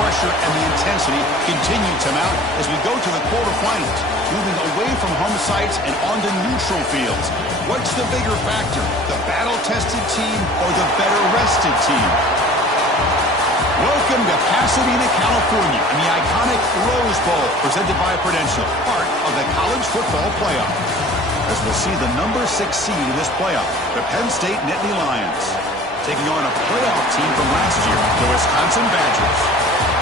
pressure and the intensity continue to mount as we go to the quarterfinals, moving away from home sites and onto neutral fields. What's the bigger factor, the battle-tested team or the better-rested team? Welcome to Pasadena, California, and the iconic Rose Bowl, presented by Prudential, part of the college football playoff. As we'll see the number 6 seed in this playoff, the Penn State Nittany Lions, taking on a playoff team from last year, the Wisconsin Badgers.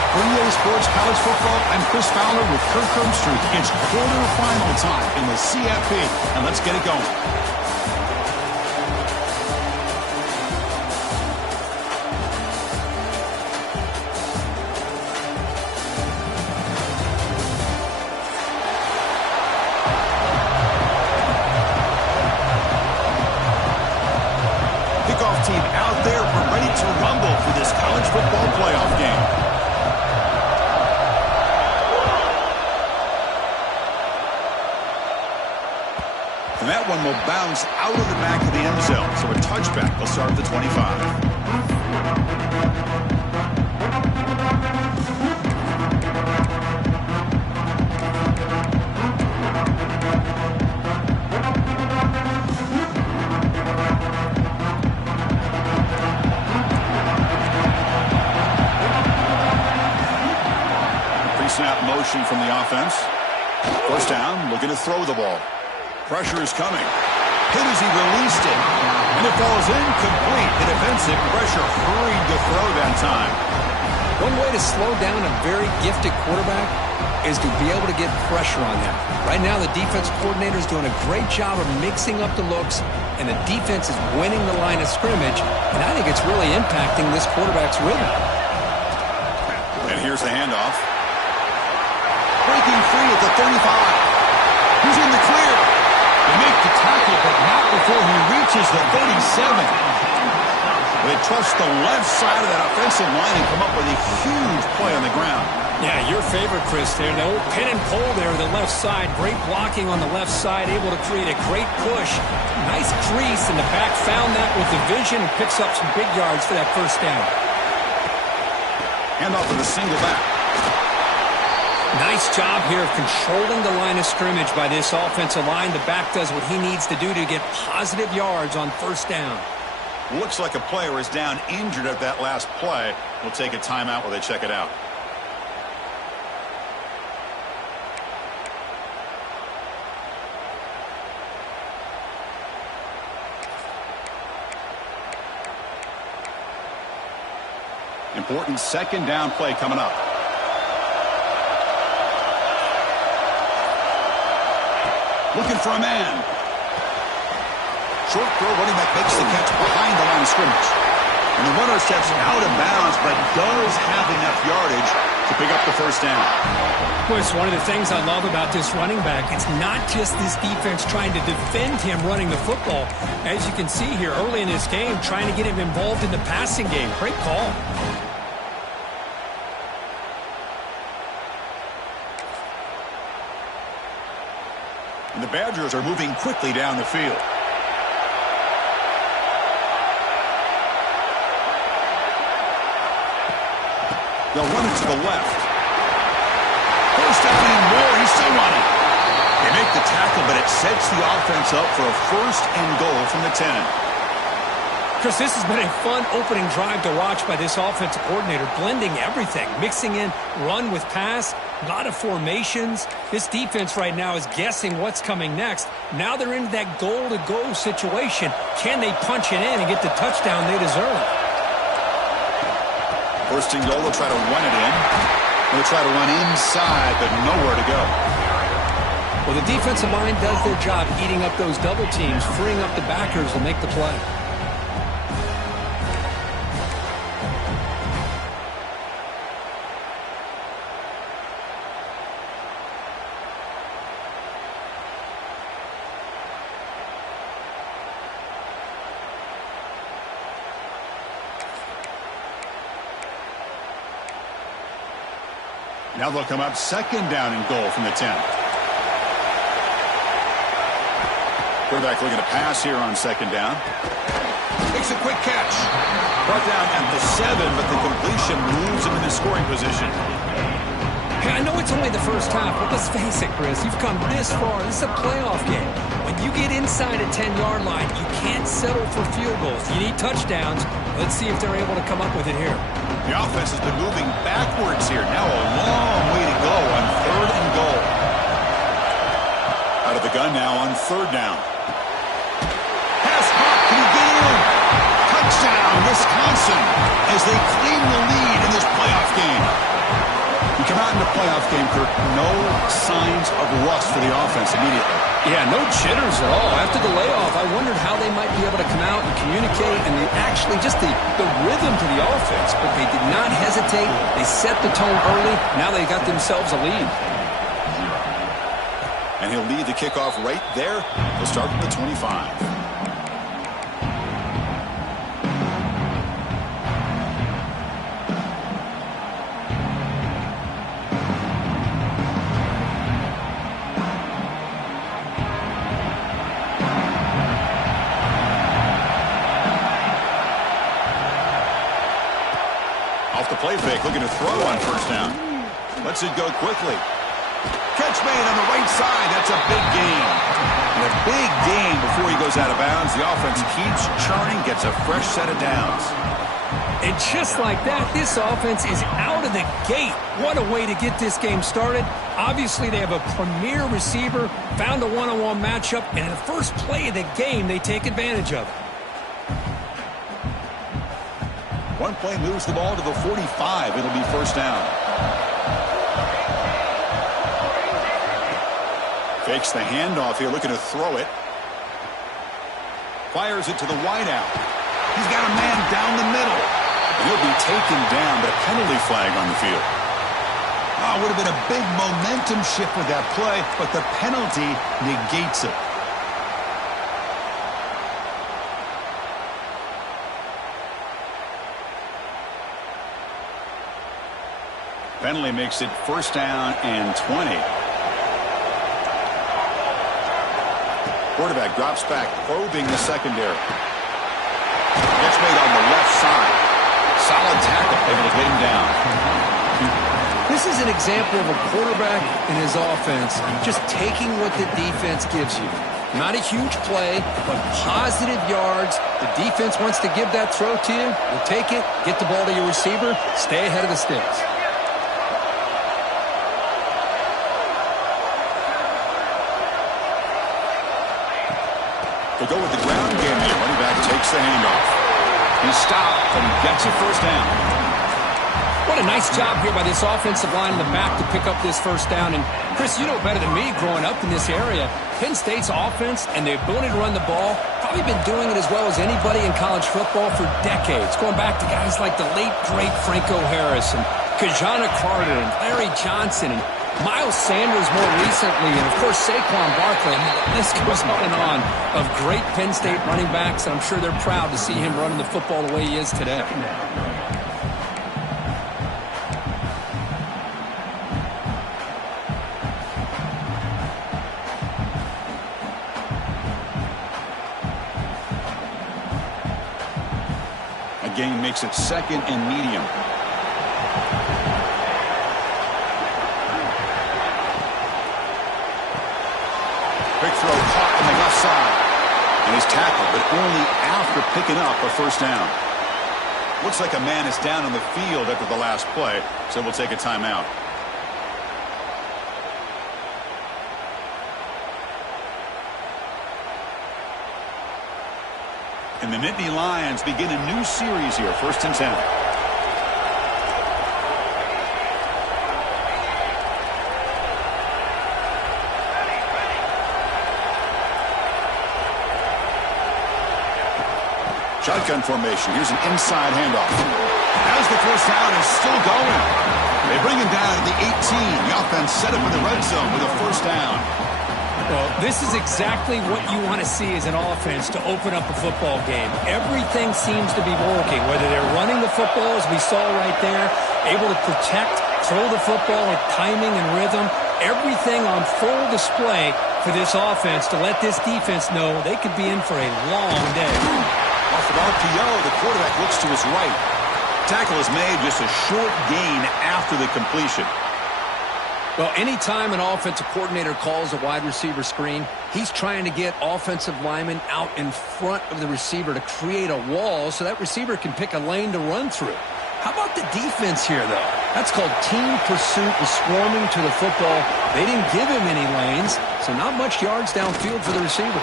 For EA Sports College Football, I'm Chris Fowler with Kirk Herbstreit. It's quarterfinal time in the CFP, and let's get it going. Team out there, we're ready to rumble for this college football playoff game. And that one will bounce out of the back of the end zone, so a touchback will start at the 25. Snap motion from the offense. First down, looking to throw the ball. Pressure is coming. Hit as he released it. And it falls incomplete. The defensive pressure hurried the throw that time. One way to slow down a very gifted quarterback is to be able to get pressure on them. Right now, the defense coordinator is doing a great job of mixing up the looks, and the defense is winning the line of scrimmage, and I think it's really impacting this quarterback's rhythm. And here's the handoff. Breaking free at the 35. He's in the clear. They make the tackle, but not before he reaches the 37. They trust the left side of that offensive line and come up with a huge play on the ground. Yeah, your favorite, Chris, there. The old pin and pull there, the left side. Great blocking on the left side, able to create a great push. Nice crease, and the back found that with the vision and picks up some big yards for that first down. Handoff with a single back. Nice job here of controlling the line of scrimmage by this offensive line. The back does what he needs to do to get positive yards on first down. Looks like a player is down injured at that last play. We'll take a timeout while they check it out. Important second down play coming up. Looking for a man. Short throw, running back makes the catch behind the line of scrimmage. And the runner steps out of bounds, but does have enough yardage to pick up the first down. Chris, one of the things I love about this running back, it's not just this defense trying to defend him running the football. As you can see here early in this game, trying to get him involved in the passing game. Great call. And the Badgers are moving quickly down the field. They'll run it to the left. First down and more. He's still running. They make the tackle, but it sets the offense up for a first and goal from the 10. Chris, this has been a fun opening drive to watch by this offensive coordinator, blending everything, mixing in run with pass, a lot of formations. This defense right now is guessing what's coming next. Now they're into that goal-to-go situation. Can they punch it in and get the touchdown they deserve? First and goal, they'll try to run it in. They'll try to run inside, but nowhere to go. Well, the defensive line does their job eating up those double teams, freeing up the backers to make the play. Now they'll come up second down and goal from the 10. Quarterback looking to pass here on second down. Makes a quick catch. Brought down at the 7, but the completion moves him into scoring position. Hey, I know it's only the first half, but let's face it, Chris. You've come this far. This is a playoff game. When you get inside a 10-yard line, you can't settle for field goals. You need touchdowns. Let's see if they're able to come up with it here. The offense has been moving backwards here. Now a long way to go on 3rd and goal. Out of the gun now on 3rd down. Pass caught. Can he get in? Touchdown, Wisconsin, as they claim the lead in this playoff game. You come out in the playoff game, Kirk, no signs of rust for the offense immediately. Yeah, no jitters at all. After the layoff, I wondered how they might be able to come out and communicate and actually just the rhythm to the offense. But they did not hesitate. They set the tone early. Now they got themselves a lead. And he'll lead the kickoff right there. He'll start from the 25. Off the play fake, looking to throw on 1st down. Lets it go quickly. Catch made on the right side. That's a big gain. And a big gain before he goes out of bounds. The offense keeps churning, gets a fresh set of downs. And just like that, this offense is out of the gate. What a way to get this game started. Obviously, they have a premier receiver, found a one-on-one matchup, and in the first play of the game, they take advantage of it. One play moves the ball to the 45. It'll be 1st down. Fakes the handoff here, looking to throw it. Fires it to the wideout. He's got a man down the middle. And he'll be taken down, but a penalty flag on the field. Oh, would have been a big momentum shift with that play, but the penalty negates it. Penalty makes it 1st down and 20. Quarterback drops back, probing the secondary. Gets made on the left side. Solid tackle, able to get him down. This is an example of a quarterback and his offense just taking what the defense gives you. Not a huge play, but positive yards. The defense wants to give that throw to you. You take it, get the ball to your receiver, stay ahead of the sticks. They go with the ground game here. Running back takes the handoff. He stopped and gets a 1st down. What a nice job here by this offensive line in the back to pick up this 1st down. And, Chris, you know better than me growing up in this area, Penn State's offense and the ability to run the ball, probably been doing it as well as anybody in college football for decades, going back to guys like the late, great Franco Harris and Kajana Carter and Larry Johnson and Miles Sanders more recently, and, of course, Saquon Barkley. I mean, the list goes on and on of great Penn State running backs, and I'm sure they're proud to see him running the football the way he is today. A gain makes it 2nd and medium. Big throw caught on the left side. And he's tackled, but only after picking up a 1st down. Looks like a man is down on the field after the last play, so we'll take a timeout. And the Nittany Lions begin a new series here, 1st and 10. Shotgun formation. Here's an inside handoff. As the 1st down is still going. They bring him down to the 18. The offense set up in the red zone with a 1st down. Well, this is exactly what you want to see as an offense to open up a football game. Everything seems to be working, whether they're running the football, as we saw right there, able to protect, throw the football with timing and rhythm. Everything on full display for this offense to let this defense know they could be in for a long day. Off the RPO. The quarterback looks to his right. Tackle is made, just a short gain after the completion. Well, anytime an offensive coordinator calls a wide receiver screen, he's trying to get offensive linemen out in front of the receiver to create a wall so that receiver can pick a lane to run through. How about the defense here, though? That's called team pursuit and swarming to the football. They didn't give him any lanes, so not much yards downfield for the receiver.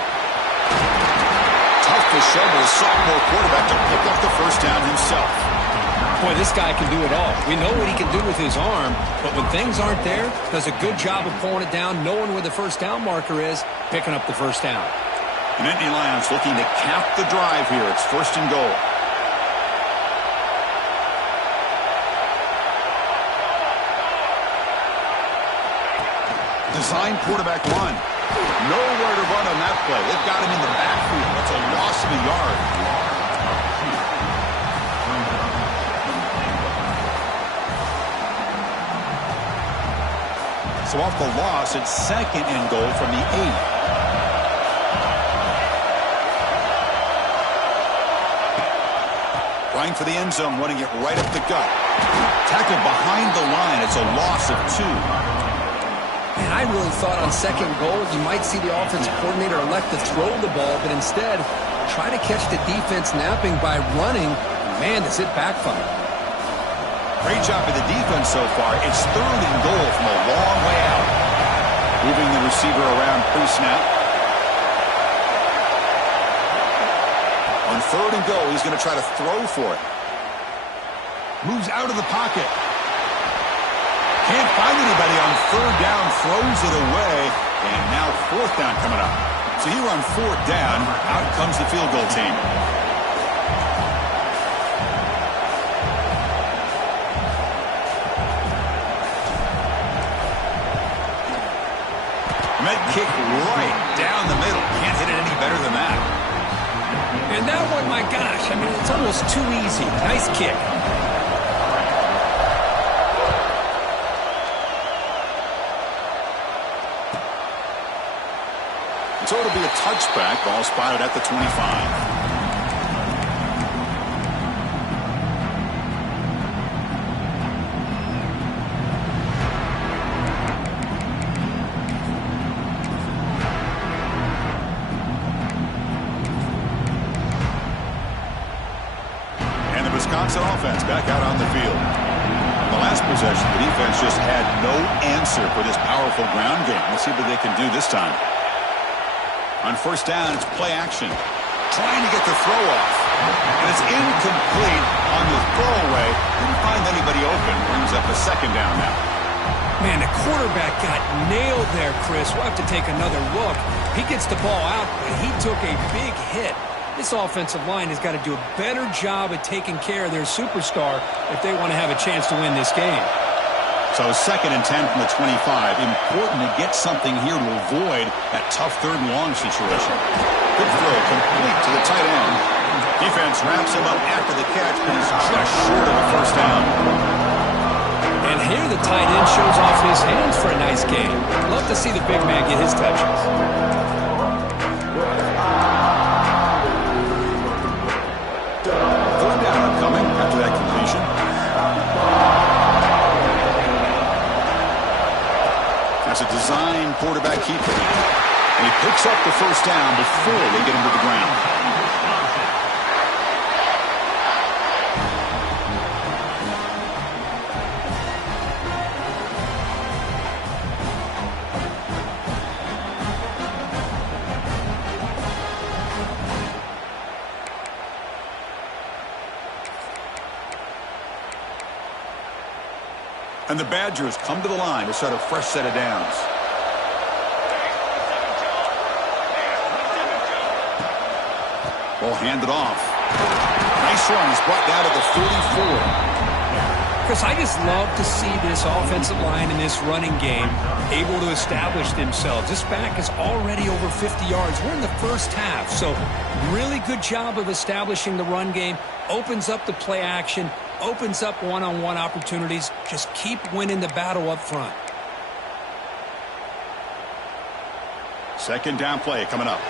Tough to shovel a sophomore quarterback to pick up the first down himself. Boy, this guy can do it all. We know what he can do with his arm, but when things aren't there, does a good job of pulling it down, knowing where the first down marker is, picking up the first down. The Nittany Lions looking to cap the drive here. It's first and goal. Design quarterback run. Nowhere to run on that play. They've got him in the backfield. That's a loss of a yard. So off the loss, it's second and goal from the 8. Trying for the end zone, running it right up the gut. Tackled behind the line. It's a loss of 2. Man, I really thought on second goal you might see the offensive coordinator elect to throw the ball, but instead try to catch the defense napping by running. Man, does it backfire. Great job by the defense so far. It's third and goal from a long way out. Moving the receiver around pre-snap. On third and goal, he's going to try to throw for it. Moves out of the pocket. Can't find anybody on third down, throws it away, and now fourth down coming up. So here on fourth down, out comes the field goal team. Med kick right down the middle. Can't hit it any better than that. And that one, my gosh, I mean, it's almost too easy. Nice kick. So it'll be a touchback. Ball spotted at the 25. And the Wisconsin offense back out on the field. The last possession, the defense just had no answer for this powerful ground game. Let's see what they can do this time. On first down, it's play action. Trying to get the throw off. And it's incomplete on the throwaway. Didn't find anybody open. Brings up a second down now. Man, the quarterback got nailed there, Chris. We'll have to take another look. He gets the ball out, but he took a big hit. This offensive line has got to do a better job of taking care of their superstar if they want to have a chance to win this game. So second and 10 from the 25. Important to get something here to avoid that tough third and long situation. Good throw, complete to the tight end. Defense wraps him up after the catch, but he's just short of a first down. And here the tight end shows off his hands for a nice game. Love to see the big man get his touches. Third down upcoming after that completion. That's a design quarterback keeper. And he picks up the first down before they get him to the ground. And the Badgers come to the line to start a fresh set of downs. Ball handed off. Nice run. He's brought down to the 44. Chris, I just love to see this offensive line in this running game able to establish themselves. This back is already over 50 yards. We're in the first half, so really good job of establishing the run game. Opens up the play action. Opens up one-on-one opportunities. Just keep winning the battle up front. Second down play coming up.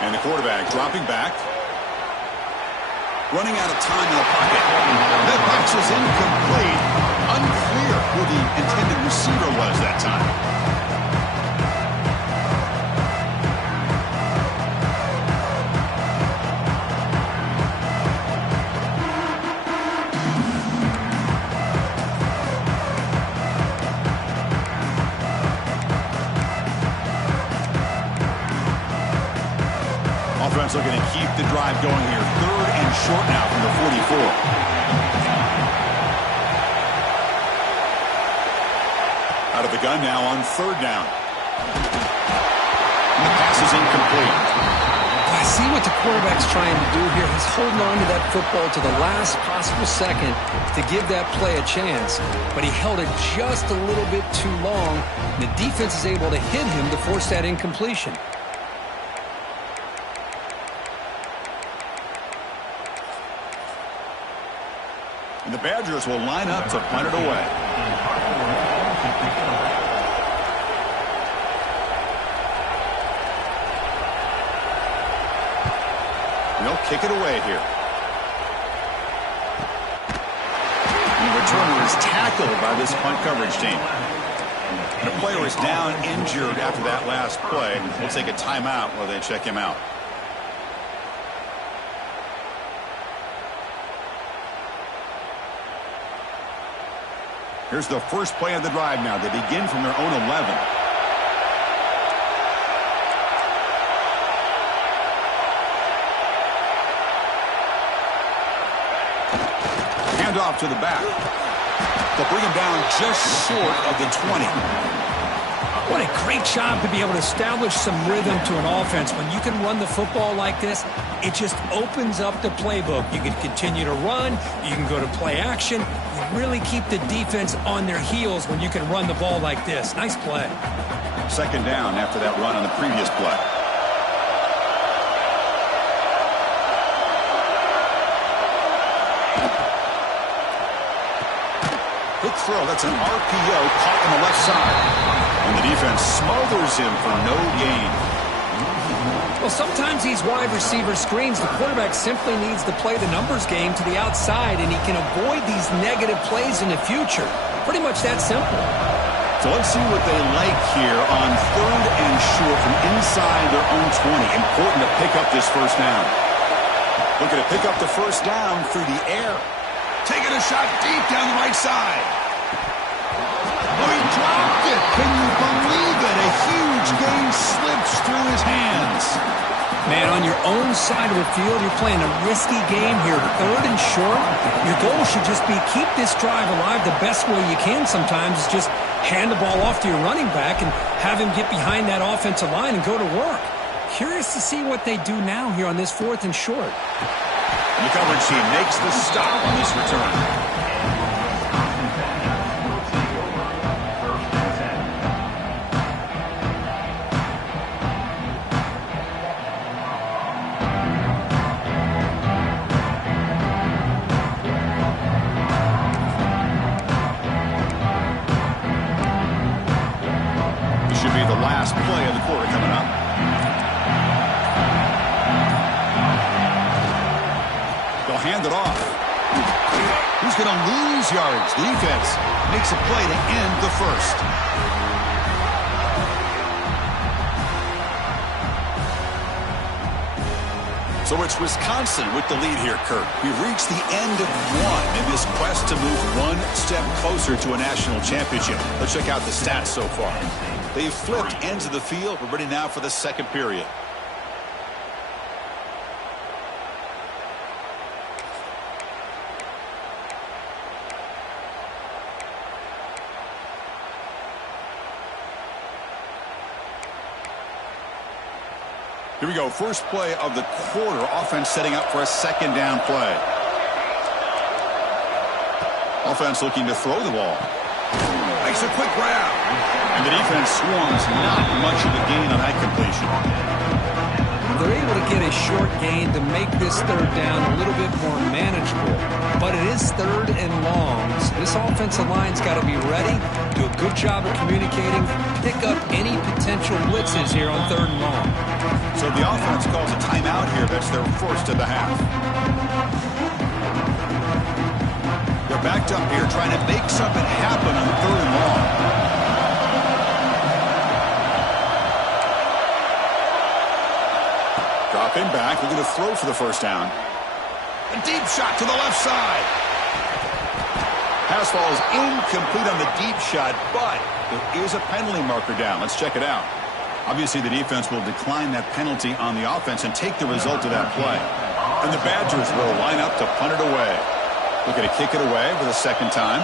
And the quarterback dropping back. Running out of time in the pocket. That pass is incomplete. Unclear who the intended receiver was that time. Offense looking to keep the drive going here. 3rd and short now from the 44. Out of the gun now on 3rd down. And the pass is incomplete. I see what the quarterback's trying to do here. He's holding on to that football to the last possible second to give that play a chance. But he held it just a little bit too long. And the defense is able to hit him to force that incompletion. And the Badgers will line up to punt it away. They'll kick it away here. And the returner is tackled by this punt coverage team. And the player is down injured after that last play. We'll take a timeout while they check him out. Here's the first play of the drive now. They begin from their own 11. Hand off to the back. They'll bring him down just short of the 20. What a great job to be able to establish some rhythm to an offense. When you can run the football like this, it just opens up the playbook. You can continue to run. You can go to play action. You really keep the defense on their heels when you can run the ball like this. Nice play. 2nd down after that run on the previous play. Good throw. That's an RPO caught on the left side. And the defense smothers him for no gain. Well, sometimes these wide receiver screens, the quarterback simply needs to play the numbers game to the outside, and he can avoid these negative plays in the future. Pretty much that simple. So let's see what they like here on 3rd and short from inside their own 20. Important to pick up this first down. Looking to pick up the first down through the air. Taking a shot deep down the right side. Oh, he dropped it. Can you believe it? A huge gain slips through his hands. Man, on your own side of the field, you're playing a risky game here. 3rd and short. Your goal should just be keep this drive alive the best way you can sometimes. Is just hand the ball off to your running back and have him get behind that offensive line and go to work. Curious to see what they do now here on this 4th and short. And the coverage team makes the stop on this return. This should be the last play of the quarter coming up. They'll hand it off. Who's going to lose yards? The defense makes a play to end the first. So it's Wisconsin with the lead here, Kurt. We've reached the end of one in this quest to move one step closer to a national championship. Let's check out the stats so far. They've flipped ends of the field. We're ready now for the second period. Here we go. First play of the quarter. Offense setting up for a 2nd down play. Offense looking to throw the ball. Makes a quick grab. And the defense swarms. Not much of a gain on that completion. They're able to get a short gain to make this 3rd down a little bit more manageable. But it is 3rd and long. So this offensive line's got to be ready, do a good job of communicating, pick up any potential blitzes here on 3rd and long. So the offense calls a timeout here. That's their first of the half. They're backed up here trying to make something happen on 3rd and long. Dropping back, looking to throw for the first down. A deep shot to the left side. Pass falls incomplete on the deep shot, but there is a penalty marker down. Let's check it out. Obviously, the defense will decline that penalty on the offense and take the result of that play. And the Badgers will line up to punt it away. Looking to kick it away for the second time.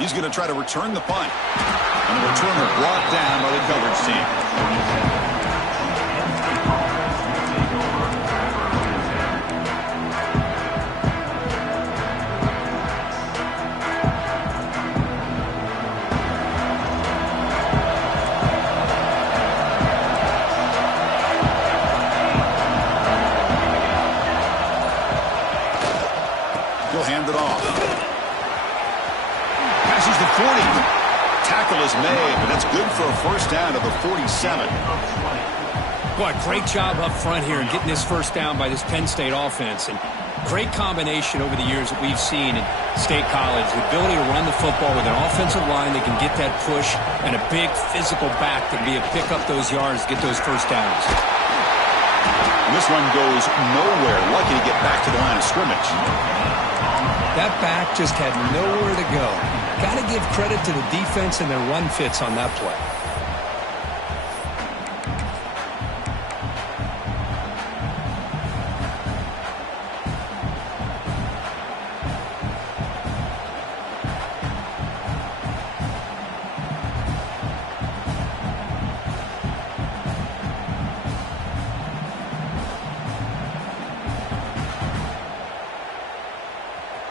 He's going to try to return the punt. And the returner brought down by the coverage team. He'll hand it off. Passes the 40. Tackle is made, but that's good for a first down to the 47. Boy, great job up front here in getting this first down by this Penn State offense. And great combination over the years that we've seen in State College. The ability to run the football with an offensive line that can get that push and a big physical back that can be able to pick up those yards, get those first downs. And this one goes nowhere. Lucky to get back to the line of scrimmage. That back just had nowhere to go. Got to give credit to the defense and their run fits on that play.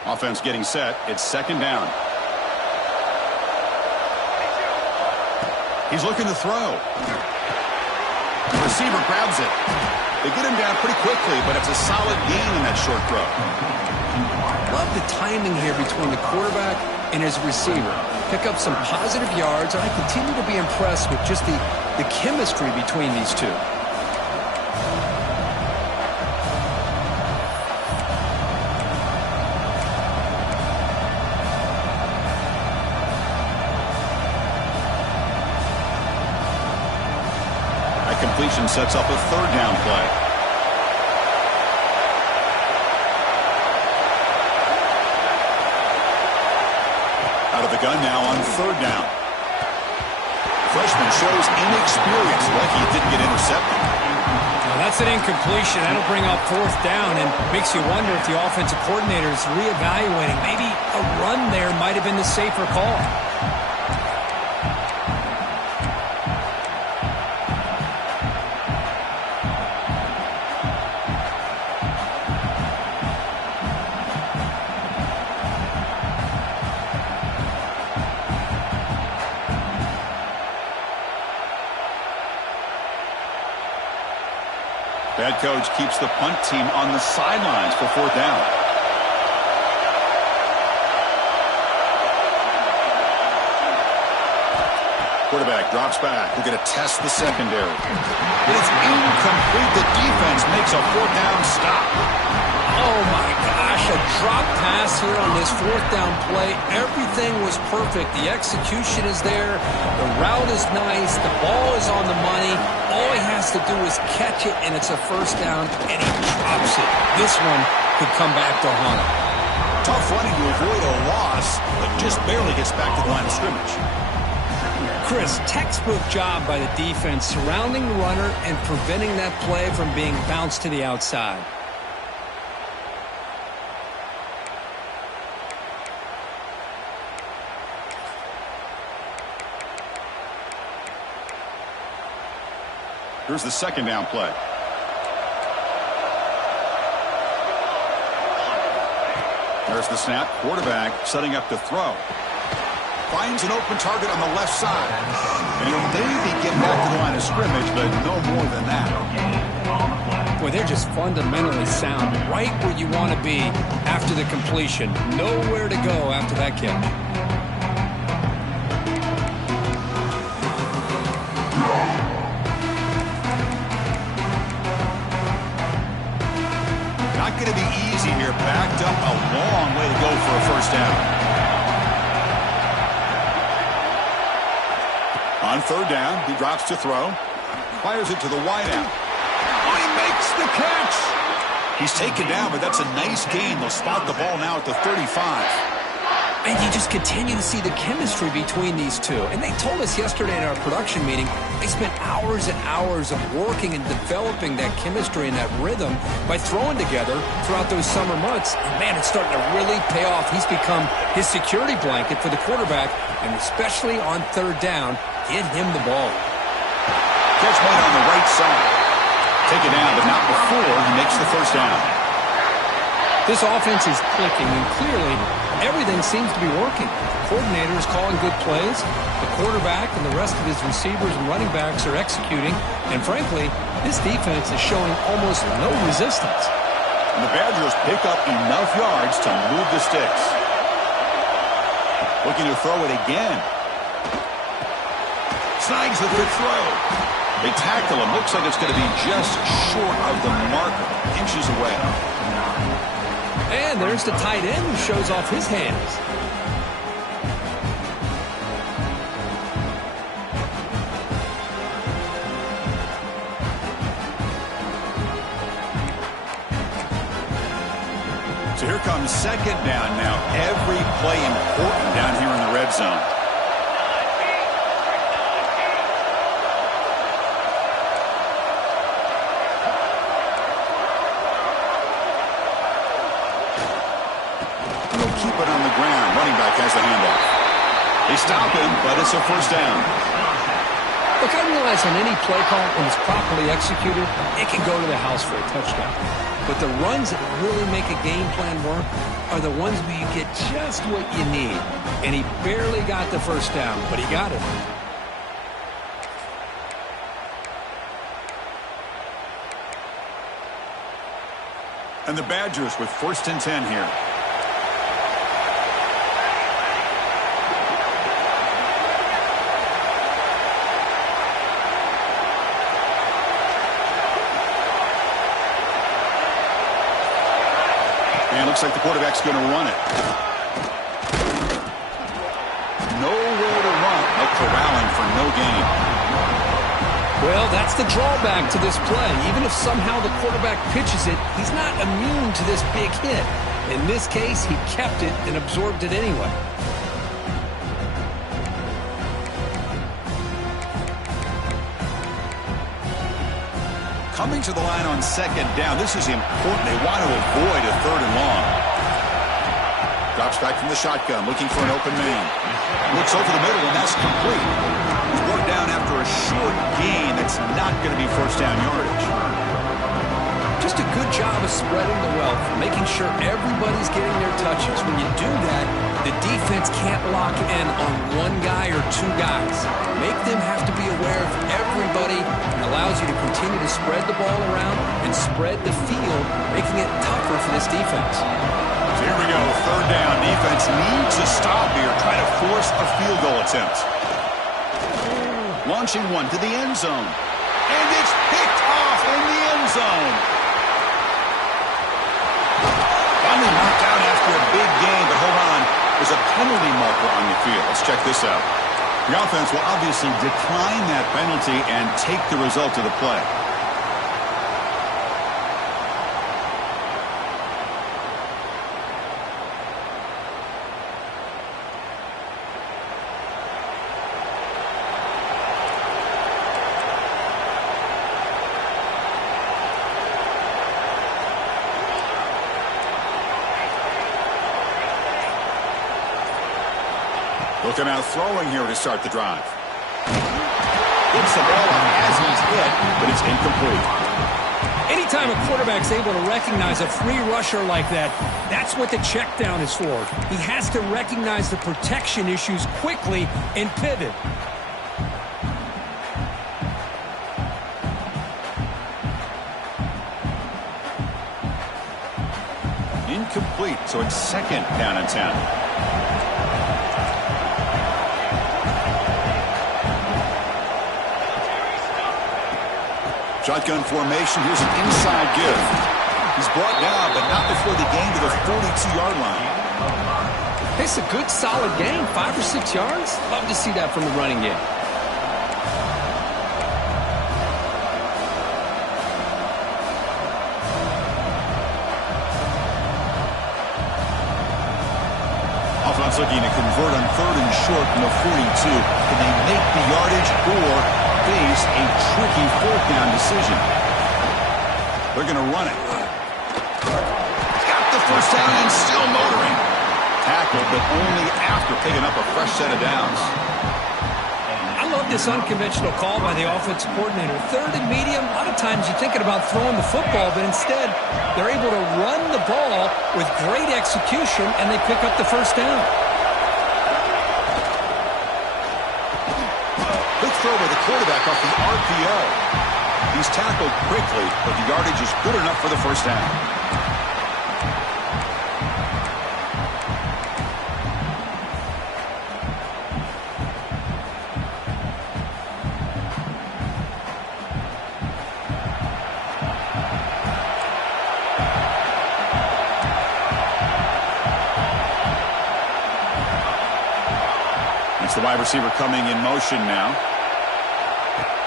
Offense getting set. It's second down. He's looking to throw. The receiver grabs it. They get him down pretty quickly, but it's a solid gain in that short throw. Love the timing here between the quarterback and his receiver. Pick up some positive yards, and I continue to be impressed with just the chemistry between these two. Completion sets up a third down play. Out of the gun now on third down. Freshman shows inexperience. Lucky he didn't get intercepted. Well, that's an incompletion. That'll bring up fourth down and makes you wonder if the offensive coordinator is reevaluating. Maybe a run there might have been the safer call. Head coach keeps the punt team on the sidelines for fourth down. Quarterback drops back. We're going to test the secondary. But it's incomplete. The defense makes a fourth down stop. Oh, my gosh, a drop pass here on this fourth down play. Everything was perfect. The execution is there. The route is nice. The ball is on the money. All he has to do is catch it, and it's a first down, and he drops it. This one could come back to haunt him. Tough running to avoid a loss, but just barely gets back to the line of scrimmage. Chris, textbook job by the defense surrounding the runner and preventing that play from being bounced to the outside. Here's the second down play. There's the snap. Quarterback setting up to throw. Finds an open target on the left side. And he'll maybe get back to the line of scrimmage, but no more than that. Boy, they're just fundamentally sound. Right where you want to be after the completion. Nowhere to go after that catch. Not going to be easy here. Backed up a long way to go for a first down. On third down, he drops to throw. Fires it to the wideout. Oh, he makes the catch. He's taken down, but that's a nice gain. They'll spot the ball now at the 35. And you just continue to see the chemistry between these two. And they told us yesterday in our production meeting, they spent hours and hours of working and developing that chemistry and that rhythm by throwing together throughout those summer months. And man, it's starting to really pay off. He's become his security blanket for the quarterback, and especially on third down, get him the ball. Catch made on the right side. Take it down, but not before he makes the first down. This offense is clicking, and clearly everything seems to be working. The coordinator is calling good plays. The quarterback and the rest of his receivers and running backs are executing. And frankly, this defense is showing almost no resistance. And the Badgers pick up enough yards to move the sticks. Looking to throw it again. Snags the good throw. They tackle him. Looks like it's going to be just short of the marker. Inches away. And there's the tight end who shows off his hands. So here comes second down now. Every play important down here in the red zone. Keep it on the ground. Running back has the handoff. They stop him, but it's a first down. Look, I realize on any play call, when it's properly executed, it can go to the house for a touchdown. But the runs that really make a game plan work are the ones where you get just what you need. And he barely got the first down, but he got it. And the Badgers with 1st and 10 here. And looks like the quarterback's going to run it. Nowhere to run. They're corralling for no gain. Well, that's the drawback to this play. Even if somehow the quarterback pitches it, he's not immune to this big hit. In this case, he kept it and absorbed it anyway. Coming to the line on second down. This is important. They want to avoid a 3rd and long. Drops back from the shotgun, looking for an open man. Looks over the middle, and that's complete. He's brought down after a short gain. That's not going to be first down yardage. Just a good job of spreading the wealth, making sure everybody's getting their touches. When you do that, the defense can't lock in on one guy or two guys. Make them have to be aware of everybody, and allows you to continue to spread the ball around and spread the field, making it tougher for this defense. So here we go, 3rd down. Defense needs a stop here, try to force a field goal attempt. Launching one to the end zone. And it's picked off in the end zone. Finally knocked out after a big game, but hold on. There's a penalty marker on the field. Let's check this out. The offense will obviously decline that penalty and take the result of the play. Looking out throwing here to start the drive. Gets the ball as he's hit, but it's incomplete. Anytime a quarterback's able to recognize a free rusher like that, that's what the check down is for. He has to recognize the protection issues quickly and pivot. Incomplete, so it's 2nd down and 10. Shotgun formation. Here's an inside give. He's brought down, but not before the gain to the 42-yard line. It's a good, solid gain, 5 or 6 yards. Love to see that from the running game. Offense looking to convert on 3rd and short from the 42. Can they make the yardage or face a tricky 4th down decision? They're going to run it. Got the first down and still motoring. Tackled, but only after picking up a fresh set of downs. I love this unconventional call by the offensive coordinator. 3rd and medium, a lot of times you're thinking about throwing the football, but instead they're able to run the ball with great execution, and they pick up the first down. Quick throw by the quarterback off the RPO. He's tackled quickly, but the yardage is good enough for the first down. It's the wide receiver coming in motion now.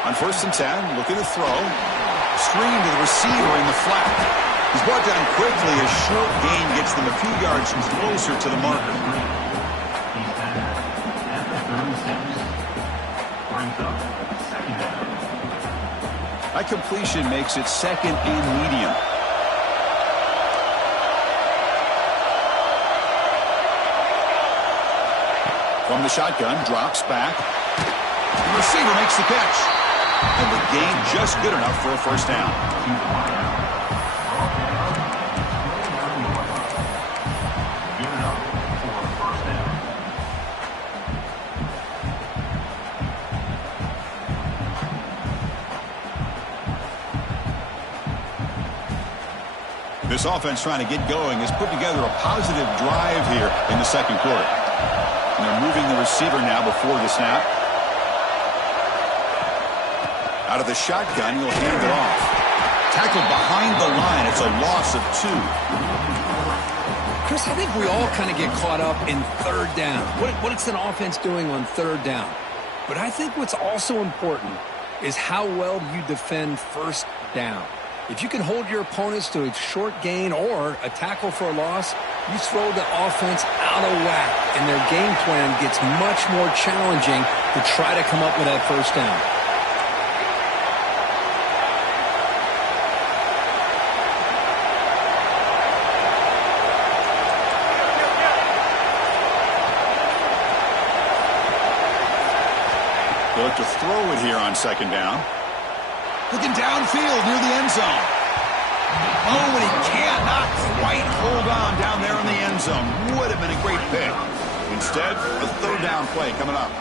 On 1st and 10, looking to throw. Screen to the receiver in the flat. He's brought down quickly. A short gain gets them a few yards closer to the marker. That completion makes it 2nd and medium. From the shotgun, drops back. The receiver makes the catch. And the gain just good enough for a first down. This offense trying to get going has put together a positive drive here in the 2nd quarter. And they're moving the receiver now before the snap. Out of the shotgun, he'll hand it off. Tackled behind the line. It's a loss of 2. Chris, I think we all kind of get caught up in 3rd down. What is an offense doing on 3rd down? But I think what's also important is how well you defend 1st down. If you can hold your opponents to a short gain or a tackle for a loss, you throw the offense out of whack, and their game plan gets much more challenging to try to come up with that first down. They look to throw it here on 2nd down. Looking downfield near the end zone. Oh, and he cannot quite hold on down there in the end zone. Would have been a great pick. Instead, a 3rd down play coming up.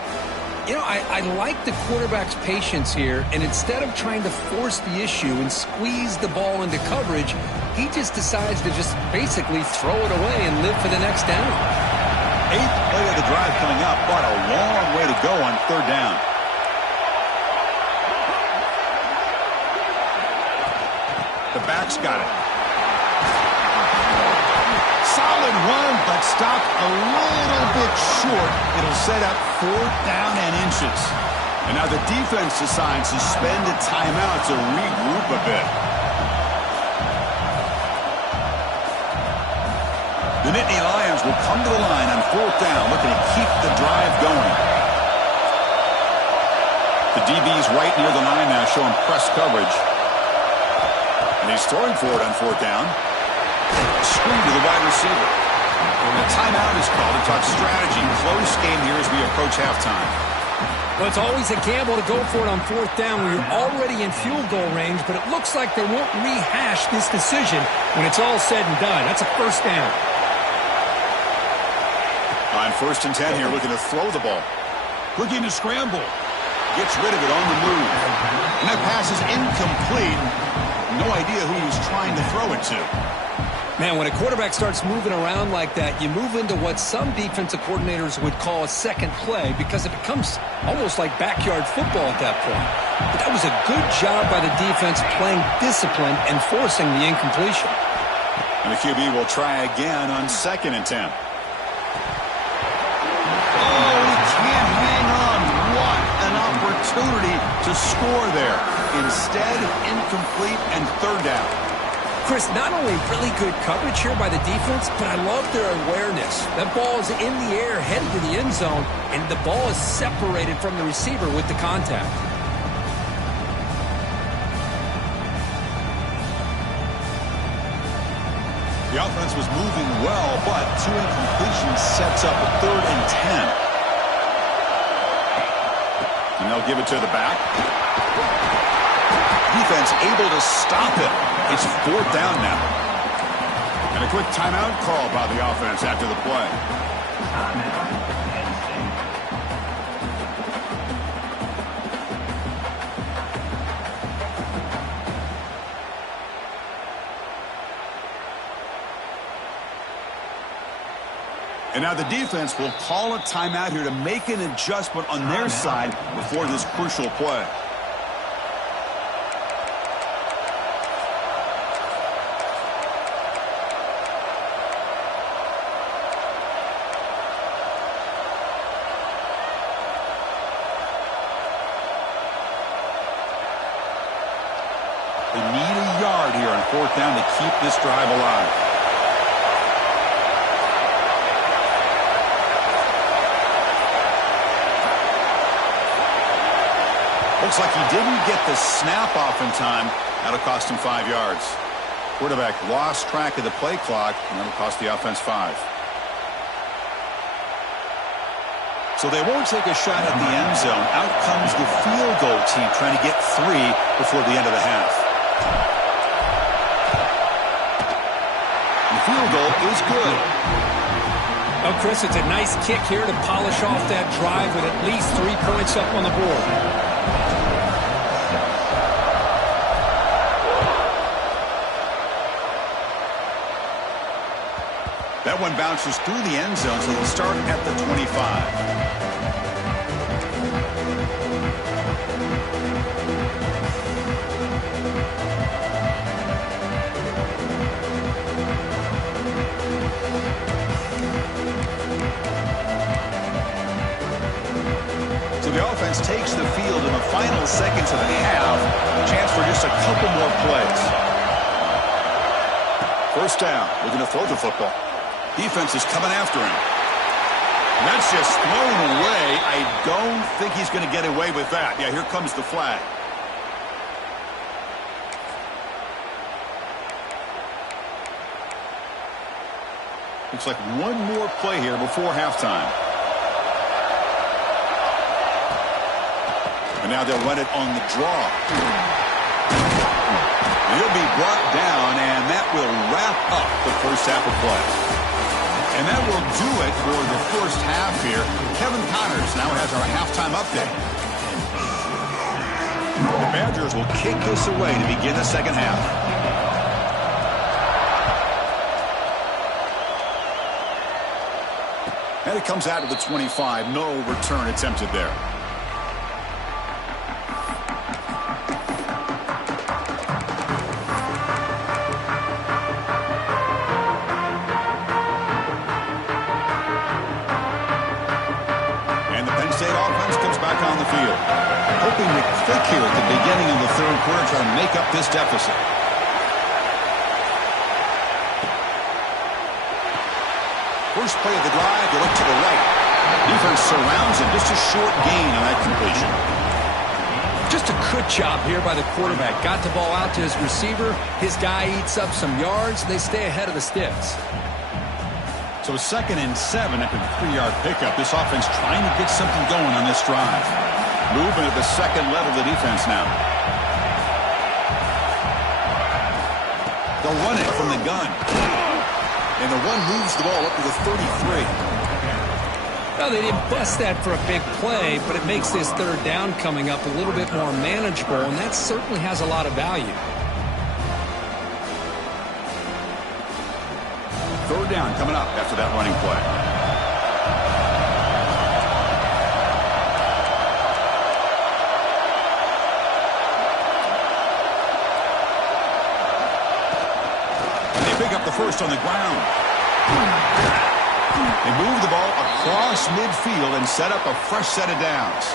You know, I like the quarterback's patience here, and instead of trying to force the issue and squeeze the ball into coverage, he just decides to just basically throw it away and live for the next down. 8th play of the drive coming up, but a long way to go on 3rd down. The back's got it. Solid run, but stopped a little bit short. It'll set up 4th down and inches. And now the defense decides to spend a timeout to regroup a bit. The Nittany Lions will come to the line on 4th down, looking to keep the drive going. The DB's right near the line now, showing press coverage. And he's throwing for it on 4th down. Screen to the wide receiver. A timeout is called to talk strategy. Close game here as we approach halftime. Well, it's always a gamble to go for it on 4th down when you're already in field goal range, but it looks like they won't rehash this decision when it's all said and done. That's a first down. On 1st and 10 here, looking to throw the ball. Looking to scramble. Gets rid of it on the move. And that pass is incomplete. No idea who he was trying to throw it to. Man, when a quarterback starts moving around like that, you move into what some defensive coordinators would call a second play because it becomes almost like backyard football at that point. But that was a good job by the defense playing discipline and forcing the incompletion. And the QB will try again on 2nd and 10. Oh, he can't hang on. What an opportunity to score there. Instead, incomplete and 3rd down. Chris, not only really good coverage here by the defense, but I love their awareness. That ball is in the air, headed to the end zone, and the ball is separated from the receiver with the contact. The offense was moving well, but 2 incompletions sets up a 3rd and 10. And they'll give it to the back. Defense able to stop it. It's 4th down now. And a quick timeout call by the offense after the play. And now the defense will call a timeout here to make an adjustment on their side before this crucial play. They need a yard here on 4th down to keep this drive alive. Looks like he didn't get the snap off in time. That'll cost him 5 yards. Quarterback lost track of the play clock, and that'll cost the offense 5. So they won't take a shot at the end zone. Out comes the field goal team trying to get 3 before the end of the half. The field goal is good. Oh, Chris, it's a nice kick here to polish off that drive with at least 3 points up on the board. That one bounces through the end zone, so they'll start at the 25. The offense takes the field in the final seconds of the half. Chance for just a couple more plays. 1st down. Looking to throw the football. Defense is coming after him. And that's just thrown away. I don't think he's going to get away with that. Yeah, here comes the flag. Looks like one more play here before halftime. And now they'll run it on the draw. He'll be brought down, and that will wrap up the first half of play. And that will do it for the first half here. Kevin Connors now has our halftime update. The Badgers will kick this away to begin the second half. And it comes out of the 25. No return attempted there. On the field, hoping to click here at the beginning of the 3rd quarter, trying to make up this deficit. First play of the drive, they look to the right. Defense surrounds him, just a short gain on that completion. Just a good job here by the quarterback. Got the ball out to his receiver. His guy eats up some yards. They stay ahead of the sticks. So 2nd and 7 after the 3-yard pickup. This offense trying to get something going on this drive. Movement at the second level of the defense now. They'll run it from the gun. And the one moves the ball up to the 33. Well, they didn't bust that for a big play, but it makes this 3rd down coming up a little bit more manageable, and that certainly has a lot of value. third down coming up after that running play. And they pick up the first on the ground. They move the ball across midfield and set up a fresh set of downs.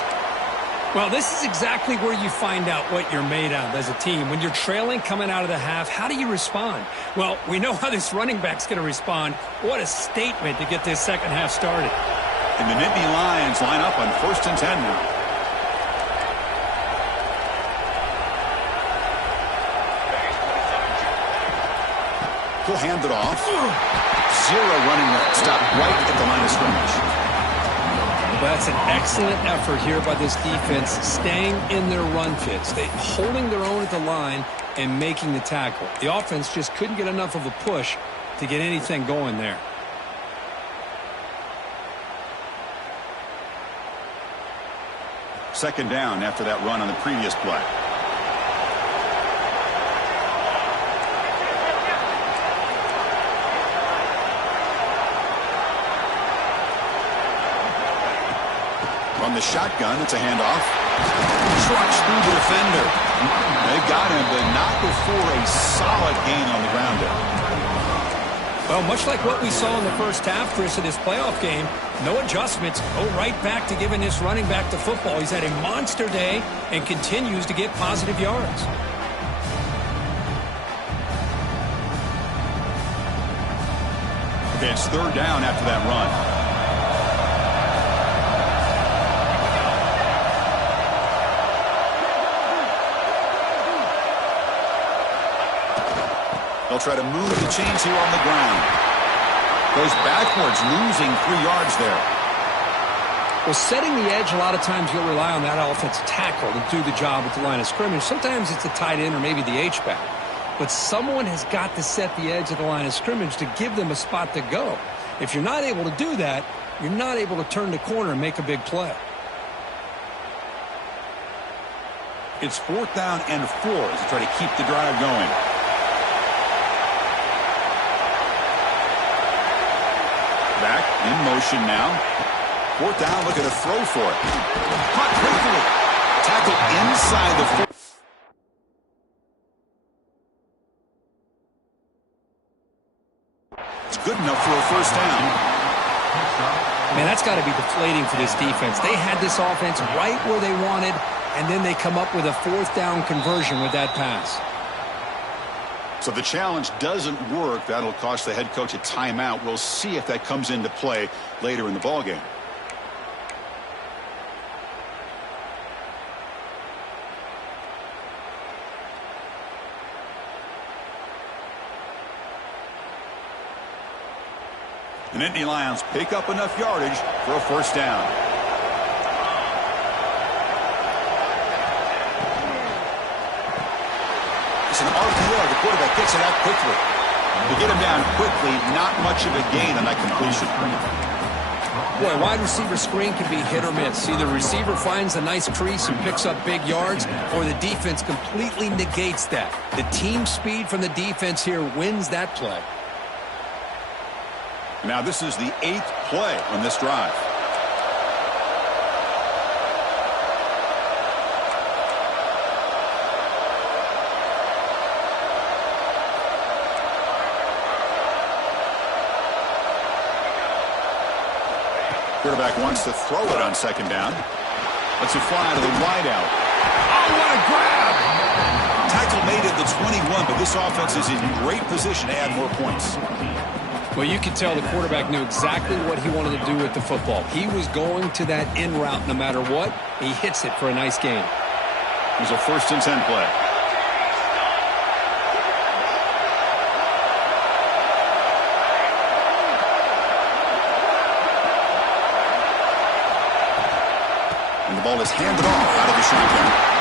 Well, this is exactly where you find out what you're made of as a team. When you're trailing coming out of the half, how do you respond? Well, we know how this running back's going to respond. What a statement to get this second half started. And the Nittany Lions line up on 1st and 10 now. He'll hand it off. Zero running route. Stop right at the line of scrimmage. Well, that's an excellent effort here by this defense, staying in their run fits. They holding their own at the line and making the tackle. The offense just couldn't get enough of a push to get anything going there. Second down after that run on the previous play. From the shotgun, it's a handoff. Trucks through the defender. They got him, but not before a solid gain on the ground there. Well, much like what we saw in the first half, Chris, of this playoff game, no adjustments. Go right back to giving this running back the football. He's had a monster day and continues to get positive yards. Okay, it's third down after that run. They'll try to move the chains here on the ground. Goes backwards, losing 3 yards there. Well, setting the edge, a lot of times you'll rely on that offensive tackle to do the job at the line of scrimmage. Sometimes it's a tight end or maybe the H-back. But someone has got to set the edge of the line of scrimmage to give them a spot to go. If you're not able to do that, you're not able to turn the corner and make a big play. It's 4th down and 4 as they try to keep the drive going. Back in motion now. 4th down, looking to throw for it. Caught quickly. Tackle inside the 4. It's good enough for a first down. Man, that's got to be deflating for this defense. They had this offense right where they wanted, and then they come up with a 4th down conversion with that pass. So the challenge doesn't work. That'll cost the head coach a timeout. We'll see if that comes into play later in the ballgame. The Nittany Lions pick up enough yardage for a first down. It's an RPO. The quarterback gets it out quickly. To get him down quickly, not much of a gain on that completion. Boy, wide receiver screen can be hit or miss. Either the receiver finds a nice crease and picks up big yards, or the defense completely negates that. The team speed from the defense here wins that play. Now this is the 8th play on this drive. Quarterback wants to throw it on second down. Lets it fly to the wideout. Oh, what a grab! Tackle made at the 21, but this offense is in great position to add more points. Well, you can tell the quarterback knew exactly what he wanted to do with the football. He was going to that in route no matter what. He hits it for a nice gain. It was a 1st and 10 play. And the ball is handed off out of the shotgun.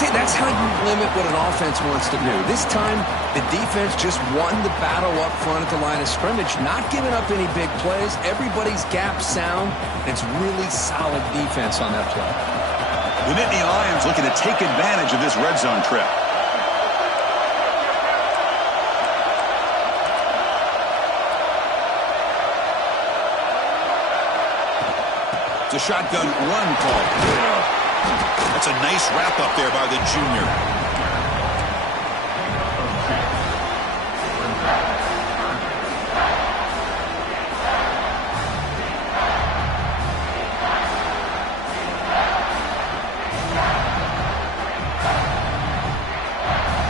See, that's how you limit what an offense wants to do. This time, the defense just won the battle up front at the line of scrimmage, not giving up any big plays. Everybody's gap sound. It's really solid defense on that play. The Nittany Lions looking to take advantage of this red zone trip. It's a shotgun run call. That's a nice wrap up there by the junior.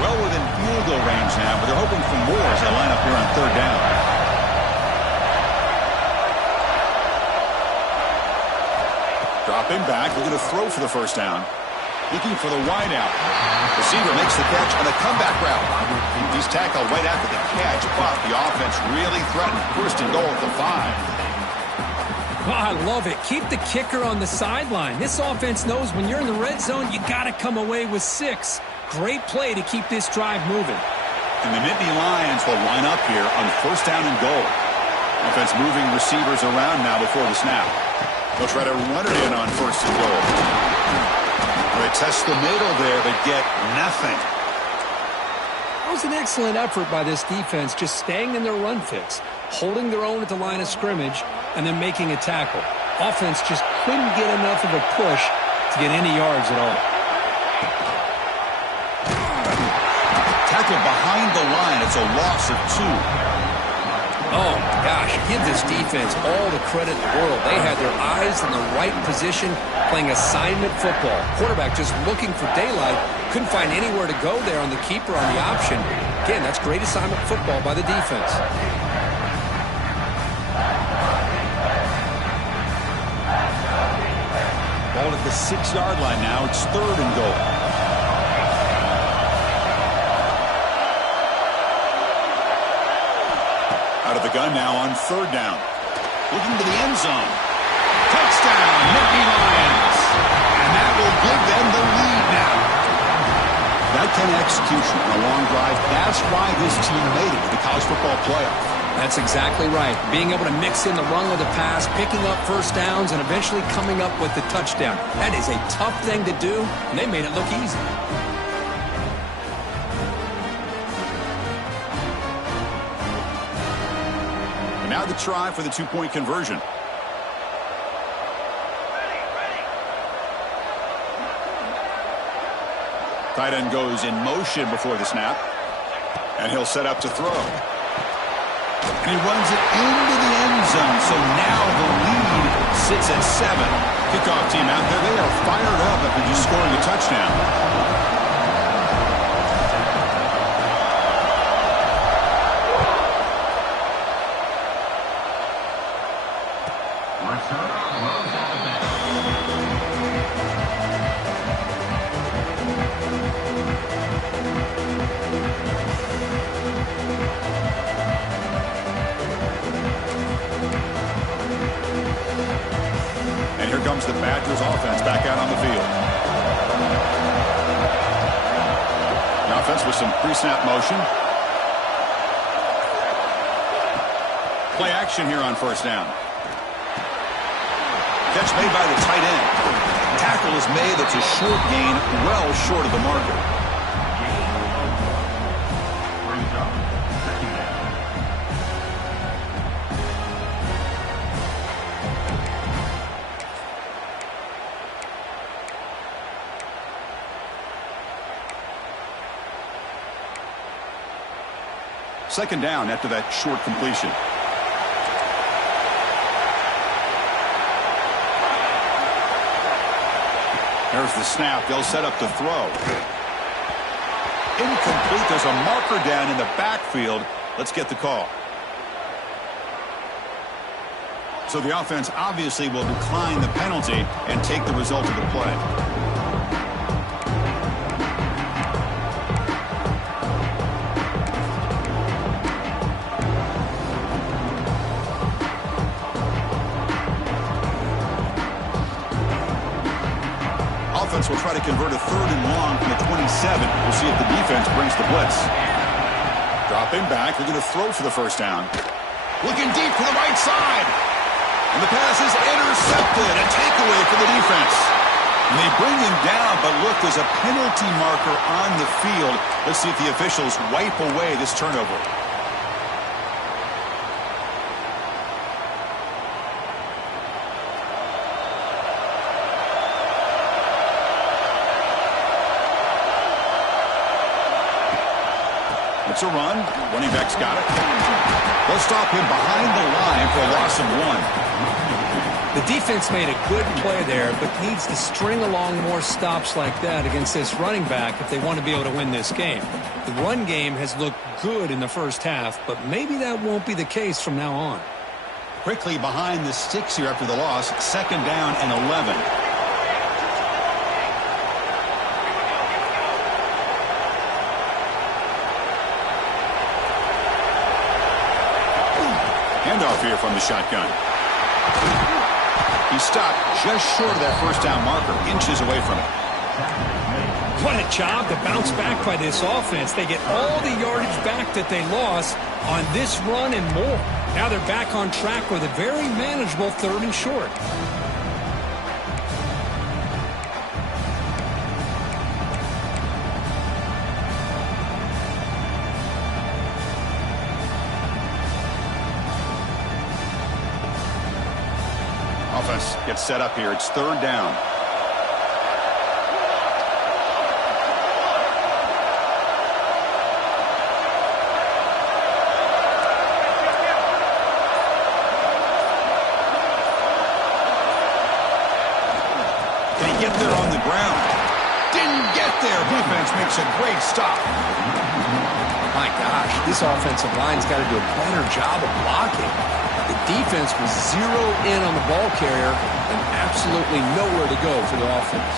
Well within field goal range now, but they're hoping for more as they line up here on third down. Dropping back, looking to throw for the first down. Looking for the wide out. Receiver makes the catch on a comeback route. He's tackled right after the catch, but the offense really threatened. First and goal at the 5. Oh, I love it. Keep the kicker on the sideline. This offense knows when you're in the red zone, you got to come away with 6. Great play to keep this drive moving. And the Nittany Lions will line up here on first down and goal. Offense moving receivers around now before the snap. They'll try to run it in on first and goal. They test the middle there, but get nothing. That was an excellent effort by this defense, just staying in their run fix, holding their own at the line of scrimmage, and then making a tackle. Offense just couldn't get enough of a push to get any yards at all. Tackle behind the line. It's a loss of 2. Oh, gosh, give this defense all the credit in the world. They had their eyes in the right position, playing assignment football. Quarterback just looking for daylight. Couldn't find anywhere to go there on the keeper on the option. Again, that's great assignment football by the defense. Ball at the 6-yard line now. It's third and goal. Out of the gun now on third down. Looking to the end zone. Touchdown, Nittany Lions. And that will give them the lead now. That kind of execution on a long drive, that's why this team made it to the college football playoff. That's exactly right. Being able to mix in the run with the pass, picking up first downs, and eventually coming up with the touchdown. That is a tough thing to do, and they made it look easy. Now the try for the 2-point conversion. Tight end goes in motion before the snap. And he'll set up to throw. And he runs it into the end zone. So now the lead sits at 7. Kickoff team out there. They are fired up after just scoring a touchdown. Comes the Badgers offense back out on the field. The offense with some pre-snap motion. Play action here on first down. Catch made by the tight end. Tackle is made. That's a short gain, well short of the marker. Second down after that short completion. There's the snap. They'll set up to throw. Incomplete. There's a marker down in the backfield. Let's get the call. So the offense obviously will decline the penalty and take the result of the play. Will try to convert a third and long from the 27. We'll see if the defense brings the blitz. Dropping back, looking to throw for the first down. Looking deep to the right side. And the pass is intercepted. A takeaway for the defense. And they bring him down, but look, there's a penalty marker on the field. Let's see if the officials wipe away this turnover. It's a run. Running back's got it. They'll stop him behind the line for a loss of 1. The defense made a good play there, but needs to string along more stops like that against this running back if they want to be able to win this game. The run game has looked good in the first half, but maybe that won't be the case from now on. Quickly behind the sticks here after the loss. 2nd down and 11. Handoff here from the shotgun. He stopped just short of that first down marker, inches away from it. What a job to bounce back by this offense. They get all the yardage back that they lost on this run and more. Now they're back on track with a very manageable 3rd and short. Offense gets set up here. It's 3rd down. Can he get there on the ground? Didn't get there. Defense makes a great stop. My gosh, this offensive line's got to do a better job of blocking. The defense was zeroed in on the ball carrier and absolutely nowhere to go for the offense.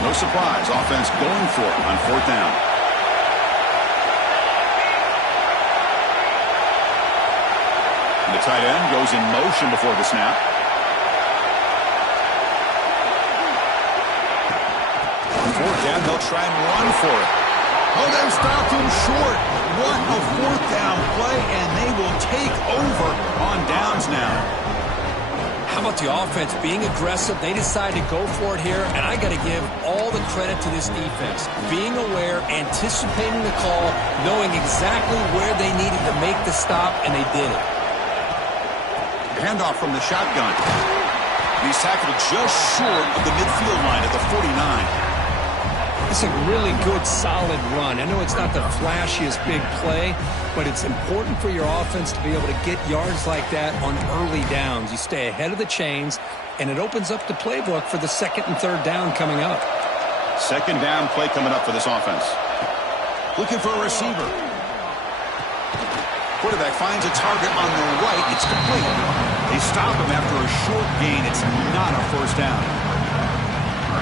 No surprise, offense going for it on 4th down. And the tight end goes in motion before the snap. On 4th down, they'll try and run for it. Oh, they've stopped him short. What a 4th down play, and they will take over on downs now. How about the offense being aggressive? They decide to go for it here, and I got to give all the credit to this defense. Being aware, anticipating the call, knowing exactly where they needed to make the stop, and they did it. Handoff from the shotgun. He's tackled just short of the midfield line at the 49. It's a really good, solid run. I know it's not the flashiest big play, but it's important for your offense to be able to get yards like that on early downs. You stay ahead of the chains, and it opens up the playbook for the 2nd and 3rd down coming up. 2nd down play coming up for this offense. Looking for a receiver. Quarterback finds a target on the right. It's complete. They stop him after a short gain. It's not a 1st down.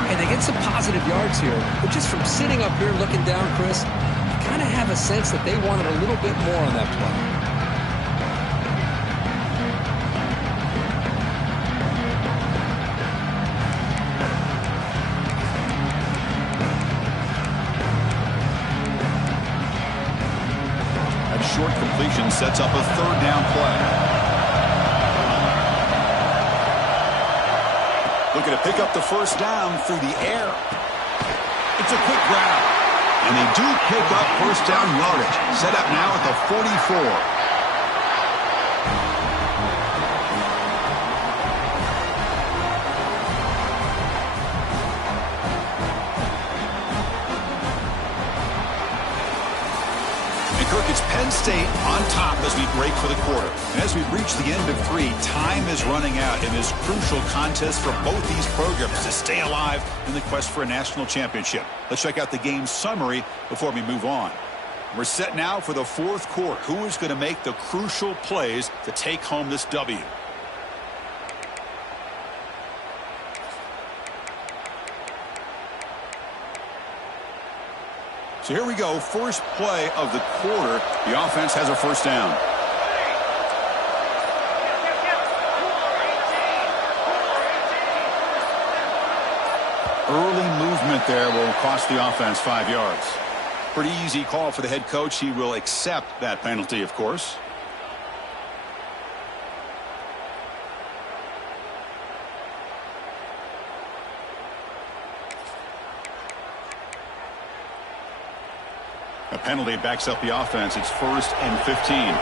And they get some positive yards here, but just from sitting up here looking down, Chris, you kind of have a sense that they wanted a little bit more on that play. That short completion sets up a 3rd down play. Looking to pick up the 1st down through the air. It's a quick grab. And they do pick up 1st down yardage. Set up now at the 44. It's Penn State on top as we break for the quarter. And as we reach the end of 3, time is running out in this crucial contest for both these programs to stay alive in the quest for a national championship. Let's check out the game summary before we move on. We're set now for the 4th quarter. Who is going to make the crucial plays to take home this W? So here we go, first play of the quarter. The offense has a 1st down. Early movement there will cost the offense 5 yards. Pretty easy call for the head coach. He will accept that penalty, of course. A penalty backs up the offense. It's 1st and 15.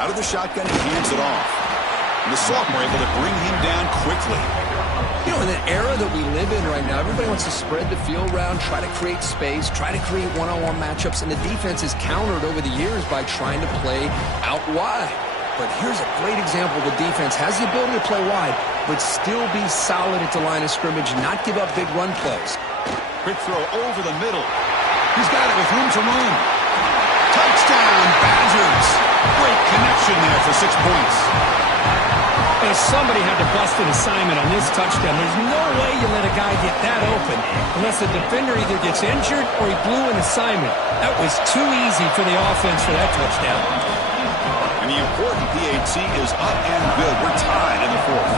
Out of the shotgun, he hands it off. And the sophomore able to bring him down quickly. You know, in the era that we live in right now, everybody wants to spread the field around, try to create space, try to create one-on-one matchups, and the defense is countered over the years by trying to play out wide. But here's a great example. The defense has the ability to play wide, but still be solid at the line of scrimmage, not give up big run plays. Quick throw over the middle. He's got it with room to run. Touchdown, Badgers. Great connection there for 6 points. If somebody had to bust an assignment on this touchdown, there's no way you let a guy get that open unless the defender either gets injured or he blew an assignment. That was too easy for the offense for that touchdown. And the important PAT is up and good. We're tied in the fourth.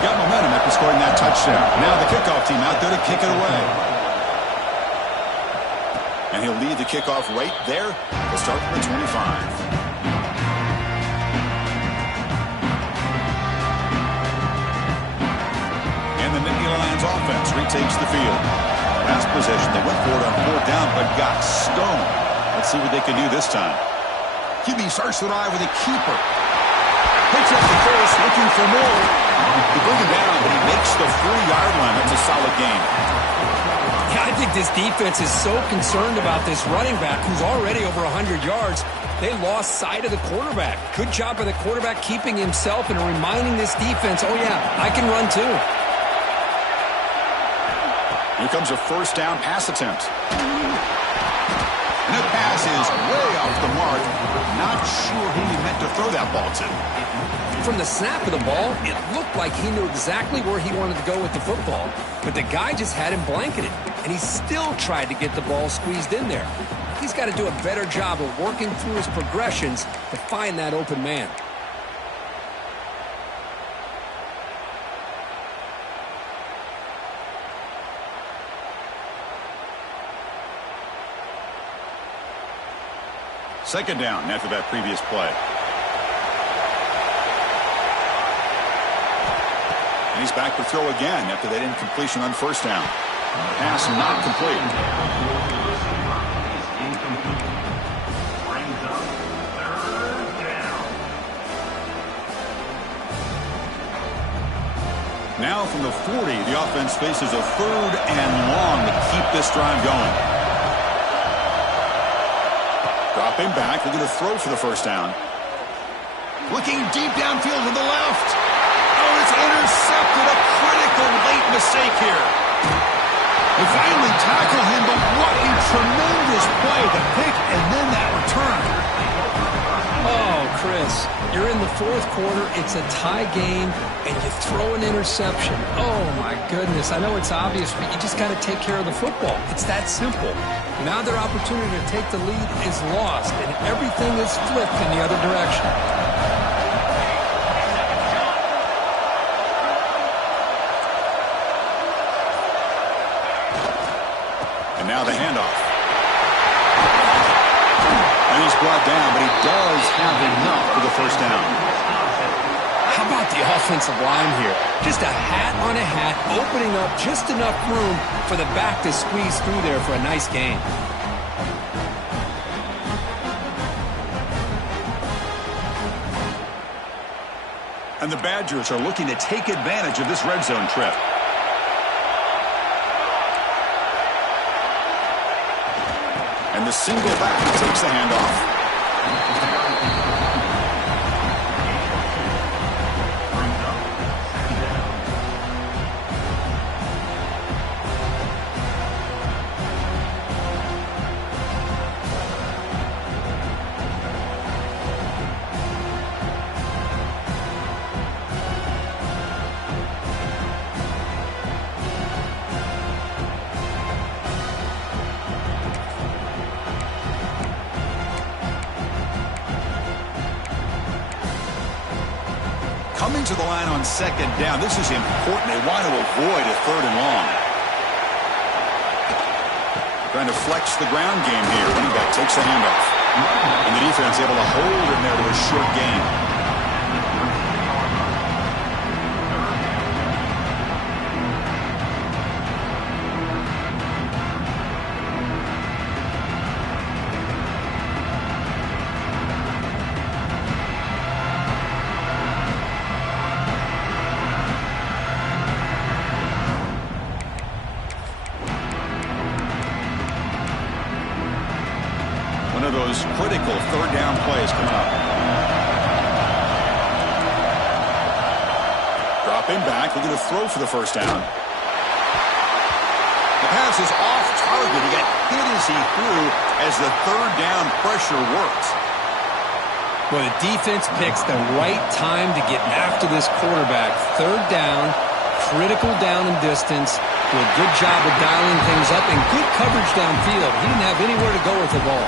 Got momentum after scoring that touchdown. Now the kickoff team out there to kick it away. And he'll lead the kickoff right there. We'll start from the 25. And the Nittany Lions offense retakes the field. Last possession, they went for it on 4th down, but got stoned. Let's see what they can do this time. QB starts the drive with a keeper. Picks up the first, looking for more. He brings him down, but he makes the 40-yard line. That's a solid game. Yeah, I think this defense is so concerned about this running back who's already over 100 yards. They lost sight of the quarterback. Good job by the quarterback keeping himself and reminding this defense, oh yeah, I can run too. Here comes a 1st down pass attempt. And that pass is way off the mark. Not sure who he meant to throw that ball to. From the snap of the ball, it looked like he knew exactly where he wanted to go with the football, but the guy just had him blanketed, and he still tried to get the ball squeezed in there. He's got to do a better job of working through his progressions to find that open man. Second down after that previous play. And he's back to throw again after that incompletion on 1st down. Pass not complete. Now from the 40, the offense faces a 3rd and long to keep this drive going. Dropping back, they're going to throw for the 1st down. Looking deep downfield to the left. Oh, it's intercepted. A critical late mistake here. They finally tackle him, but what a tremendous play. The pick and then that return. Oh, Chris, you're in the 4th quarter. It's a tie game, and you throw an interception. Oh, my goodness. I know it's obvious, but you just got to take care of the football. It's that simple. Now their opportunity to take the lead is lost, and everything is flipped in the other direction. And now the handoff. And he's brought down, but he does have enough for the 1st down. How about the offensive line here? Just a hat on a hat, opening up just enough room for the back to squeeze through there for a nice gain. And the Badgers are looking to take advantage of this red zone trip. And the single back takes the handoff. Coming to the line on 2nd down. This is important. They want to avoid a 3rd and long. Trying to flex the ground game here. Running back takes the handoff. And the defense able to hold him there to a short gain. play is coming up. Dropping back, looking to throw for the first down. The pass is off target. He got hit as he threw as the third down pressure worked. Well, the defense picks the right time to get after this quarterback. Third down, critical down and distance. Do a good job of dialing things up and good coverage downfield. He didn't have anywhere to go with the ball.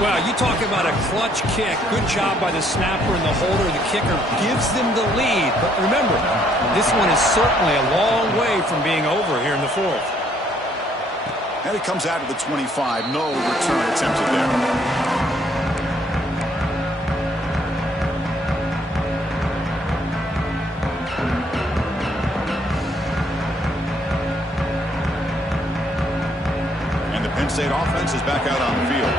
Well, you talk about a clutch kick. Good job by the snapper and the holder. The kicker gives them the lead. But remember, this one is certainly a long way from being over here in the fourth. And it comes out of the 25. No return attempted there. Penn State offense is back out on the field.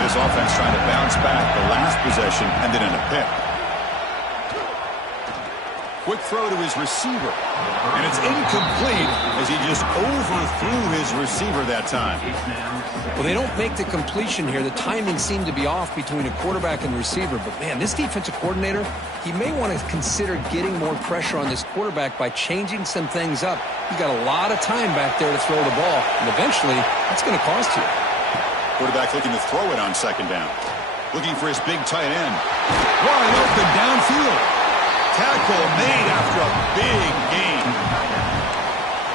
This offense trying to bounce back the last possession and then in a pick. Quick throw to his receiver. And it's incomplete as he just overthrew his receiver that time. Well, they don't make the completion here. The timing seemed to be off between a quarterback and receiver. But, man, this defensive coordinator, he may want to consider getting more pressure on this quarterback by changing some things up. He's got a lot of time back there to throw the ball. And eventually, that's going to cost you. Quarterback looking to throw it on second down. Looking for his big tight end. Wide open downfield. Tackle made after a big gain.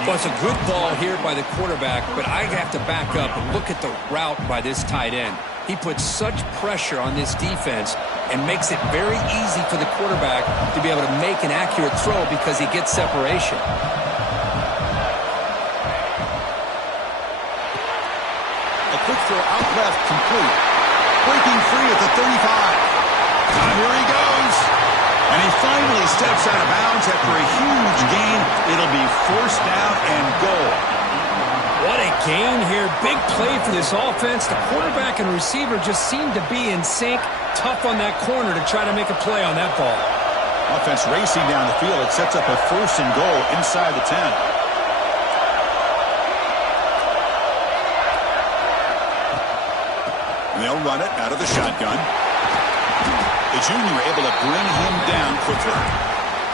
Well, it's a good ball here by the quarterback, but I have to back up and look at the route by this tight end. He puts such pressure on this defense and makes it very easy for the quarterback to be able to make an accurate throw because he gets separation. A quick throw out left, complete. Breaking free at the 35. Here he goes. And he finally steps out of bounds after a huge gain. It'll be forced down and goal. What a gain here. Big play for this offense. The quarterback and receiver just seem to be in sync. Tough on that corner to try to make a play on that ball. Offense racing down the field. It sets up a first and goal inside the 10. And they'll run it out of the shotgun. The junior able to bring him down quickly.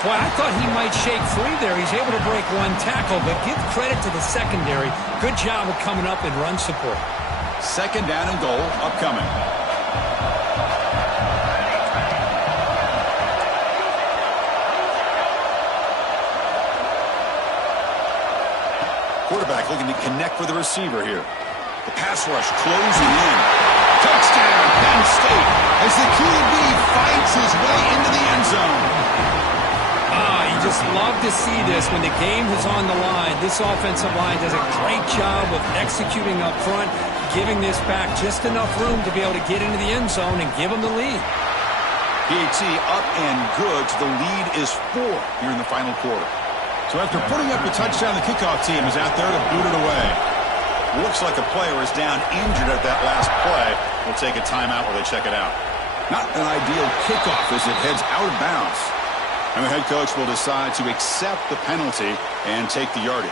Well, I thought he might shake free there. He's able to break one tackle, but give credit to the secondary. Good job of coming up in run support. Second down and goal upcoming. Quarterback looking to connect with the receiver here. The pass rush closing in. Touchdown, Penn State, as the QB fights his way into the end zone. You just love to see this when the game is on the line. This offensive line does a great job of executing up front, giving this back just enough room to be able to get into the end zone and give them the lead. PAT up and good. The lead is 4 here in the final quarter. So after putting up the touchdown, the kickoff team is out there to boot it away. Looks like a player is down injured at that last play. We'll take a timeout while they check it out. Not an ideal kickoff as it heads out of bounds. And the head coach will decide to accept the penalty and take the yardage.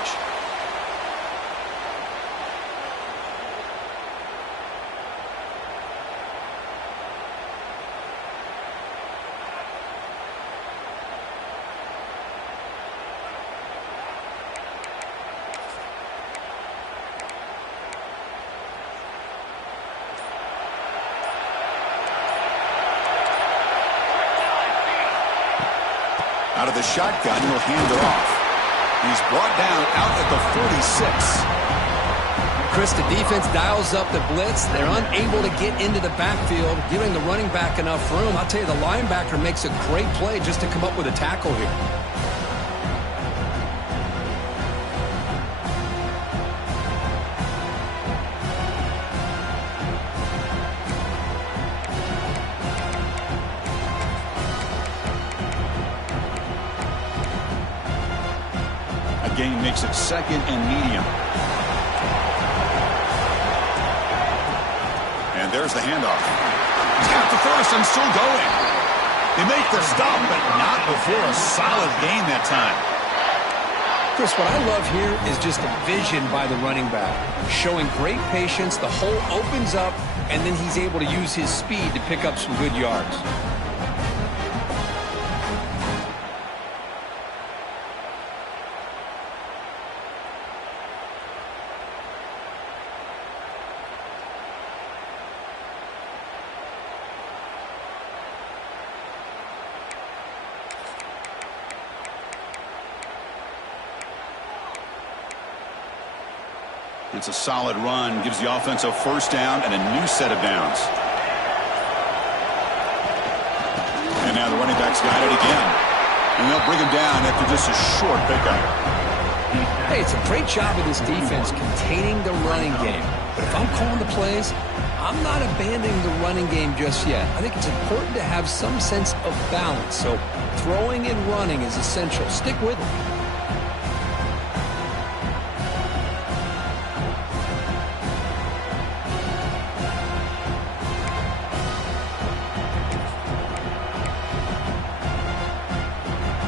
Out of the shotgun, he'll hand it off. He's brought down out at the 46. Chris, the defense dials up the blitz. They're unable to get into the backfield, giving the running back enough room. I'll tell you, the linebacker makes a great play just to come up with a tackle here. Gain makes it second and medium. And there's the handoff. He's got the first and still going. They make the stop, but not before a solid gain that time. Chris, what I love here is just the vision by the running back. Showing great patience. The hole opens up and then he's able to use his speed to pick up some good yards. It's a solid run, gives the offense a first down and a new set of downs. And now the running back's got it again. And they'll bring him down after just a short pickup. Hey, it's a great job of this defense containing the running game. But if I'm calling the plays, I'm not abandoning the running game just yet. I think it's important to have some sense of balance. So throwing and running is essential. Stick with it.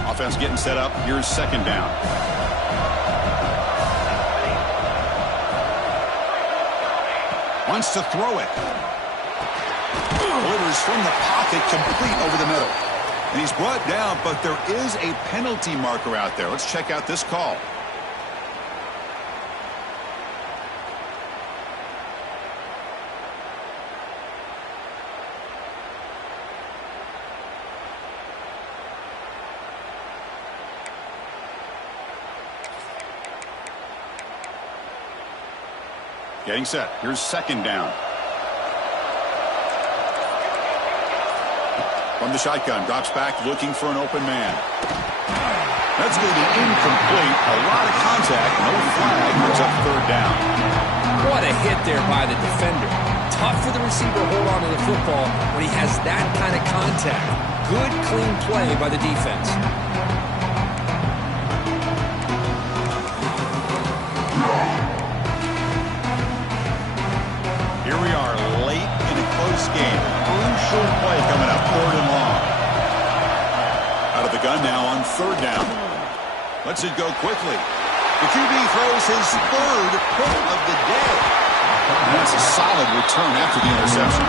Offense getting set up. Here's second down. Wants to throw it. Delivers from the pocket, complete over the middle. And he's brought down, but there is a penalty marker out there. Let's check out this call. Getting set. Here's second down. From the shotgun, drops back, looking for an open man. That's going to be incomplete. A lot of contact. No flag. Brings up third down. What a hit there by the defender. Tough for the receiver to hold on to the football when he has that kind of contact. Good, clean play by the defense. Here we are late in a close game. Crucial play coming up, third and long. Out of the gun now on third down. Lets it go quickly. The QB throws his third pick of the day. And that's a solid return after the interception.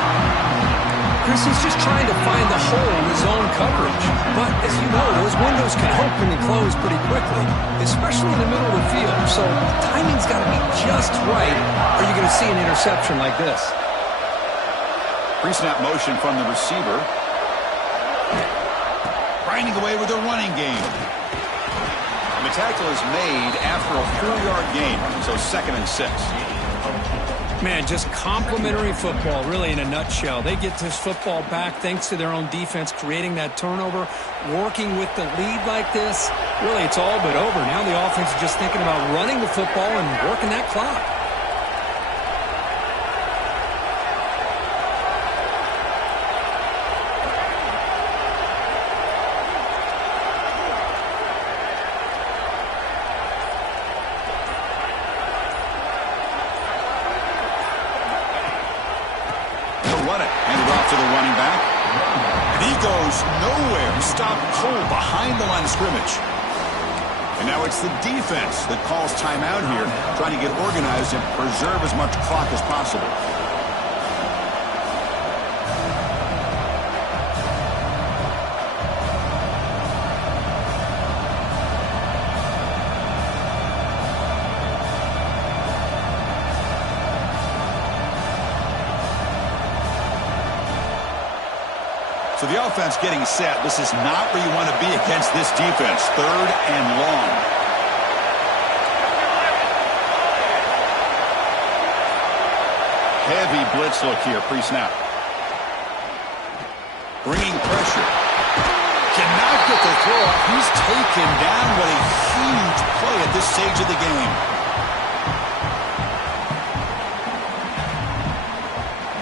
Chris is just trying to find the hole in his own coverage. But as you know, those windows can open and close pretty quickly, especially in the middle of the field. So timing's got to be just right, or you're going to see an interception like this. Pre-snap motion from the receiver. Grinding away with a running game. And the tackle is made after a 4-yard gain, so 2nd and 6. Man, just complimentary football, really, in a nutshell. They get this football back thanks to their own defense, creating that turnover, working with the lead like this. Really, it's all but over. Now the offense is just thinking about running the football and working that clock. Stopped cold behind the line of scrimmage. And now it's the defense that calls timeout here, trying to get organized and preserve as much clock as possible. So the offense getting set. This is not where you want to be against this defense. Third and long. Heavy blitz look here, pre-snap. Bringing pressure. Cannot get the throw off. He's taken down. What a huge play at this stage of the game.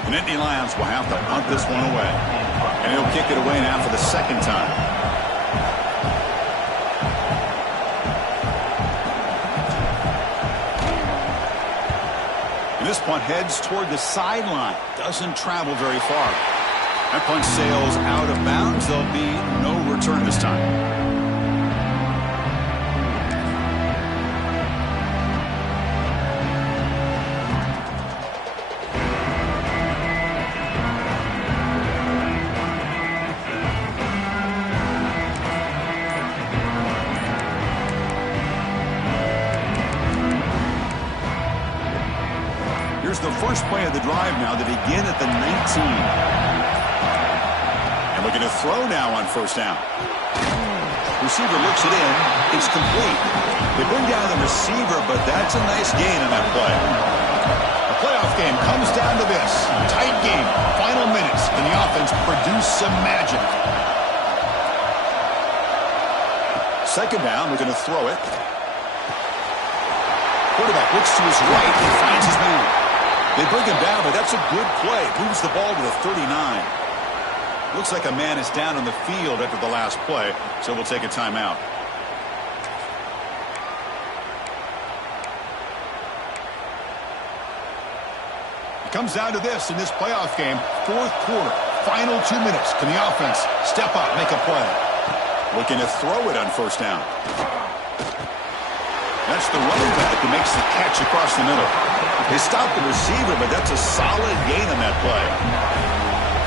The Nittany Lions will have to punt this one away. And he'll kick it away now for the second time. And this punt heads toward the sideline. Doesn't travel very far. That punt sails out of bounds. There'll be no return this time. the first play of the drive now. They begin at the 19. And looking to throw now on first down. Receiver looks it in. It's complete. They bring down the receiver, but that's a nice gain on that play. The playoff game comes down to this. Tight game. Final minutes. Can the offense produce some magic? Second down. We're going to throw it. Quarterback looks to his right and finds his man. They bring him down, but that's a good play. Moves the ball to the 39. Looks like a man is down on the field after the last play, so we'll take a timeout. It comes down to this in this playoff game. Fourth quarter, final 2 minutes. Can the offense step up, make a play? Looking to throw it on first down. That's the running back who makes the catch across the middle. They stop the receiver, but that's a solid gain on that play.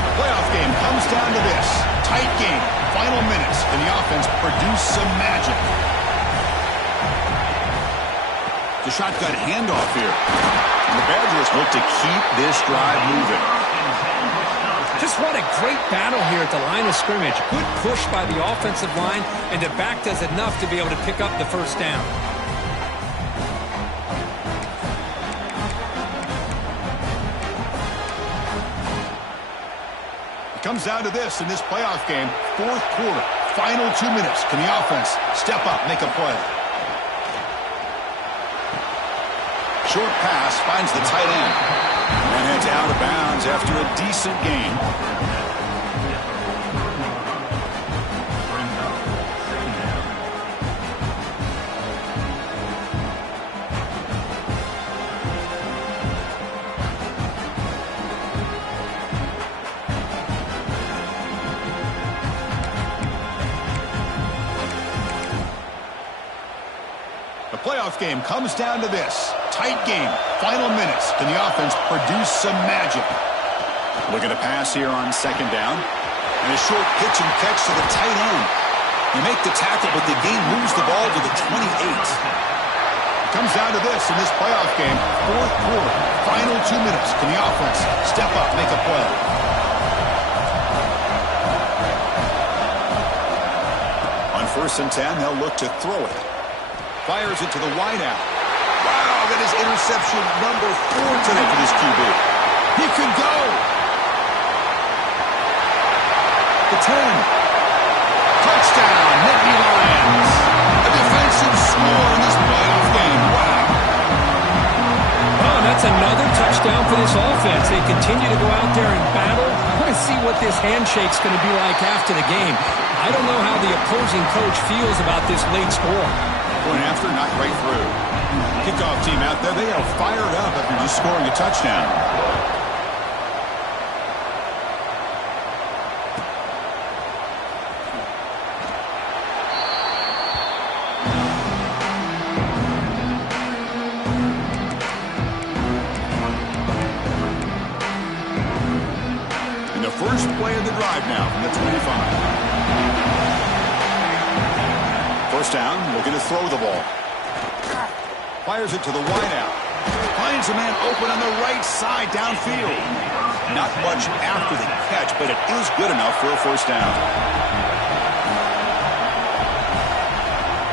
The playoff game comes down to this. Tight game. Final minutes. Can the offense produce some magic? The shotgun handoff here. And the Badgers look to keep this drive moving. Just what a great battle here at the line of scrimmage. Good push by the offensive line, and the back does enough to be able to pick up the first down. Comes down to this in this playoff game. Fourth quarter, final 2 minutes. Can the offense step up, make a play? Short pass finds the tight end. And heads out of bounds after a decent gain. The playoff game comes down to this. Tight game. Final minutes. Can the offense produce some magic? Looking to pass here on second down. And a short pitch and catch to the tight end. They make the tackle, but the game moves the ball to the 28. It comes down to this in this playoff game. Fourth quarter. Final 2 minutes. Can the offense step up, make a play? On first and 10, they'll look to throw it. Fires it to the wideout. Wow, that is interception number 4 today for this QB. He can go. The 10. Touchdown, Nittany Lions. A defensive score in this playoff game. Wow. Oh, that's another touchdown for this offense. They continue to go out there and battle. I want to see what this handshake's going to be like after the game. I don't know how the opposing coach feels about this late score. Point after, not right through. Kickoff team out there, they are fired up after just scoring a touchdown. And the first play of the drive now from the 25. First down, looking to throw the ball. Fires it to the wideout. Finds a man open on the right side downfield. Not much after the catch, but it is good enough for a first down.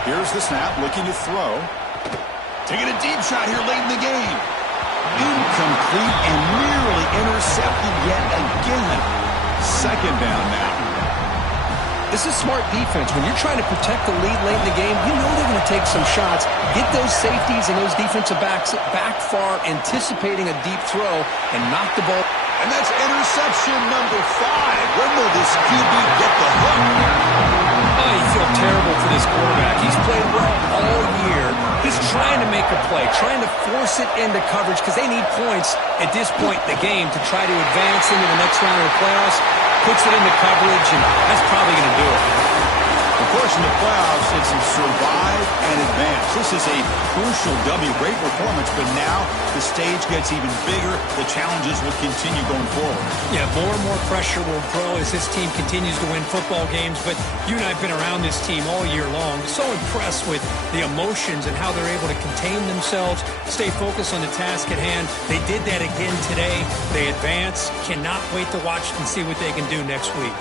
Here's the snap, looking to throw. Taking a deep shot here late in the game. Incomplete and nearly intercepted yet again. Second down now. This is smart defense. When you're trying to protect the lead late in the game, you know they're going to take some shots. Get those safeties and those defensive backs back far, anticipating a deep throw, and knock the ball. And that's interception number 5. When will this QB get the hook? Oh, you feel terrible for this quarterback. He's played well all year. He's trying to make a play, trying to force it into coverage because they need points at this point in the game to try to advance into the next round of the playoffs. Puts it into coverage, and that's probably going to do it. Of course, in the playoffs, it's a survive and advance. This is a crucial W. Great performance, but now the stage gets even bigger. The challenges will continue going forward. Yeah, more and more pressure will grow as this team continues to win football games, but you and I have been around this team all year long. So impressed with the emotions and how they're able to contain themselves, stay focused on the task at hand. They did that again today. They advance. Cannot wait to watch and see what they can do next week.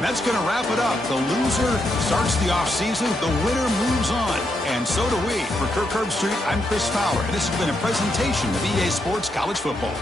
And that's going to wrap it up. The loser starts the offseason. The winner moves on. And so do we. For Kirk Herbstreit, I'm Chris Fowler. And this has been a presentation of EA Sports College Football.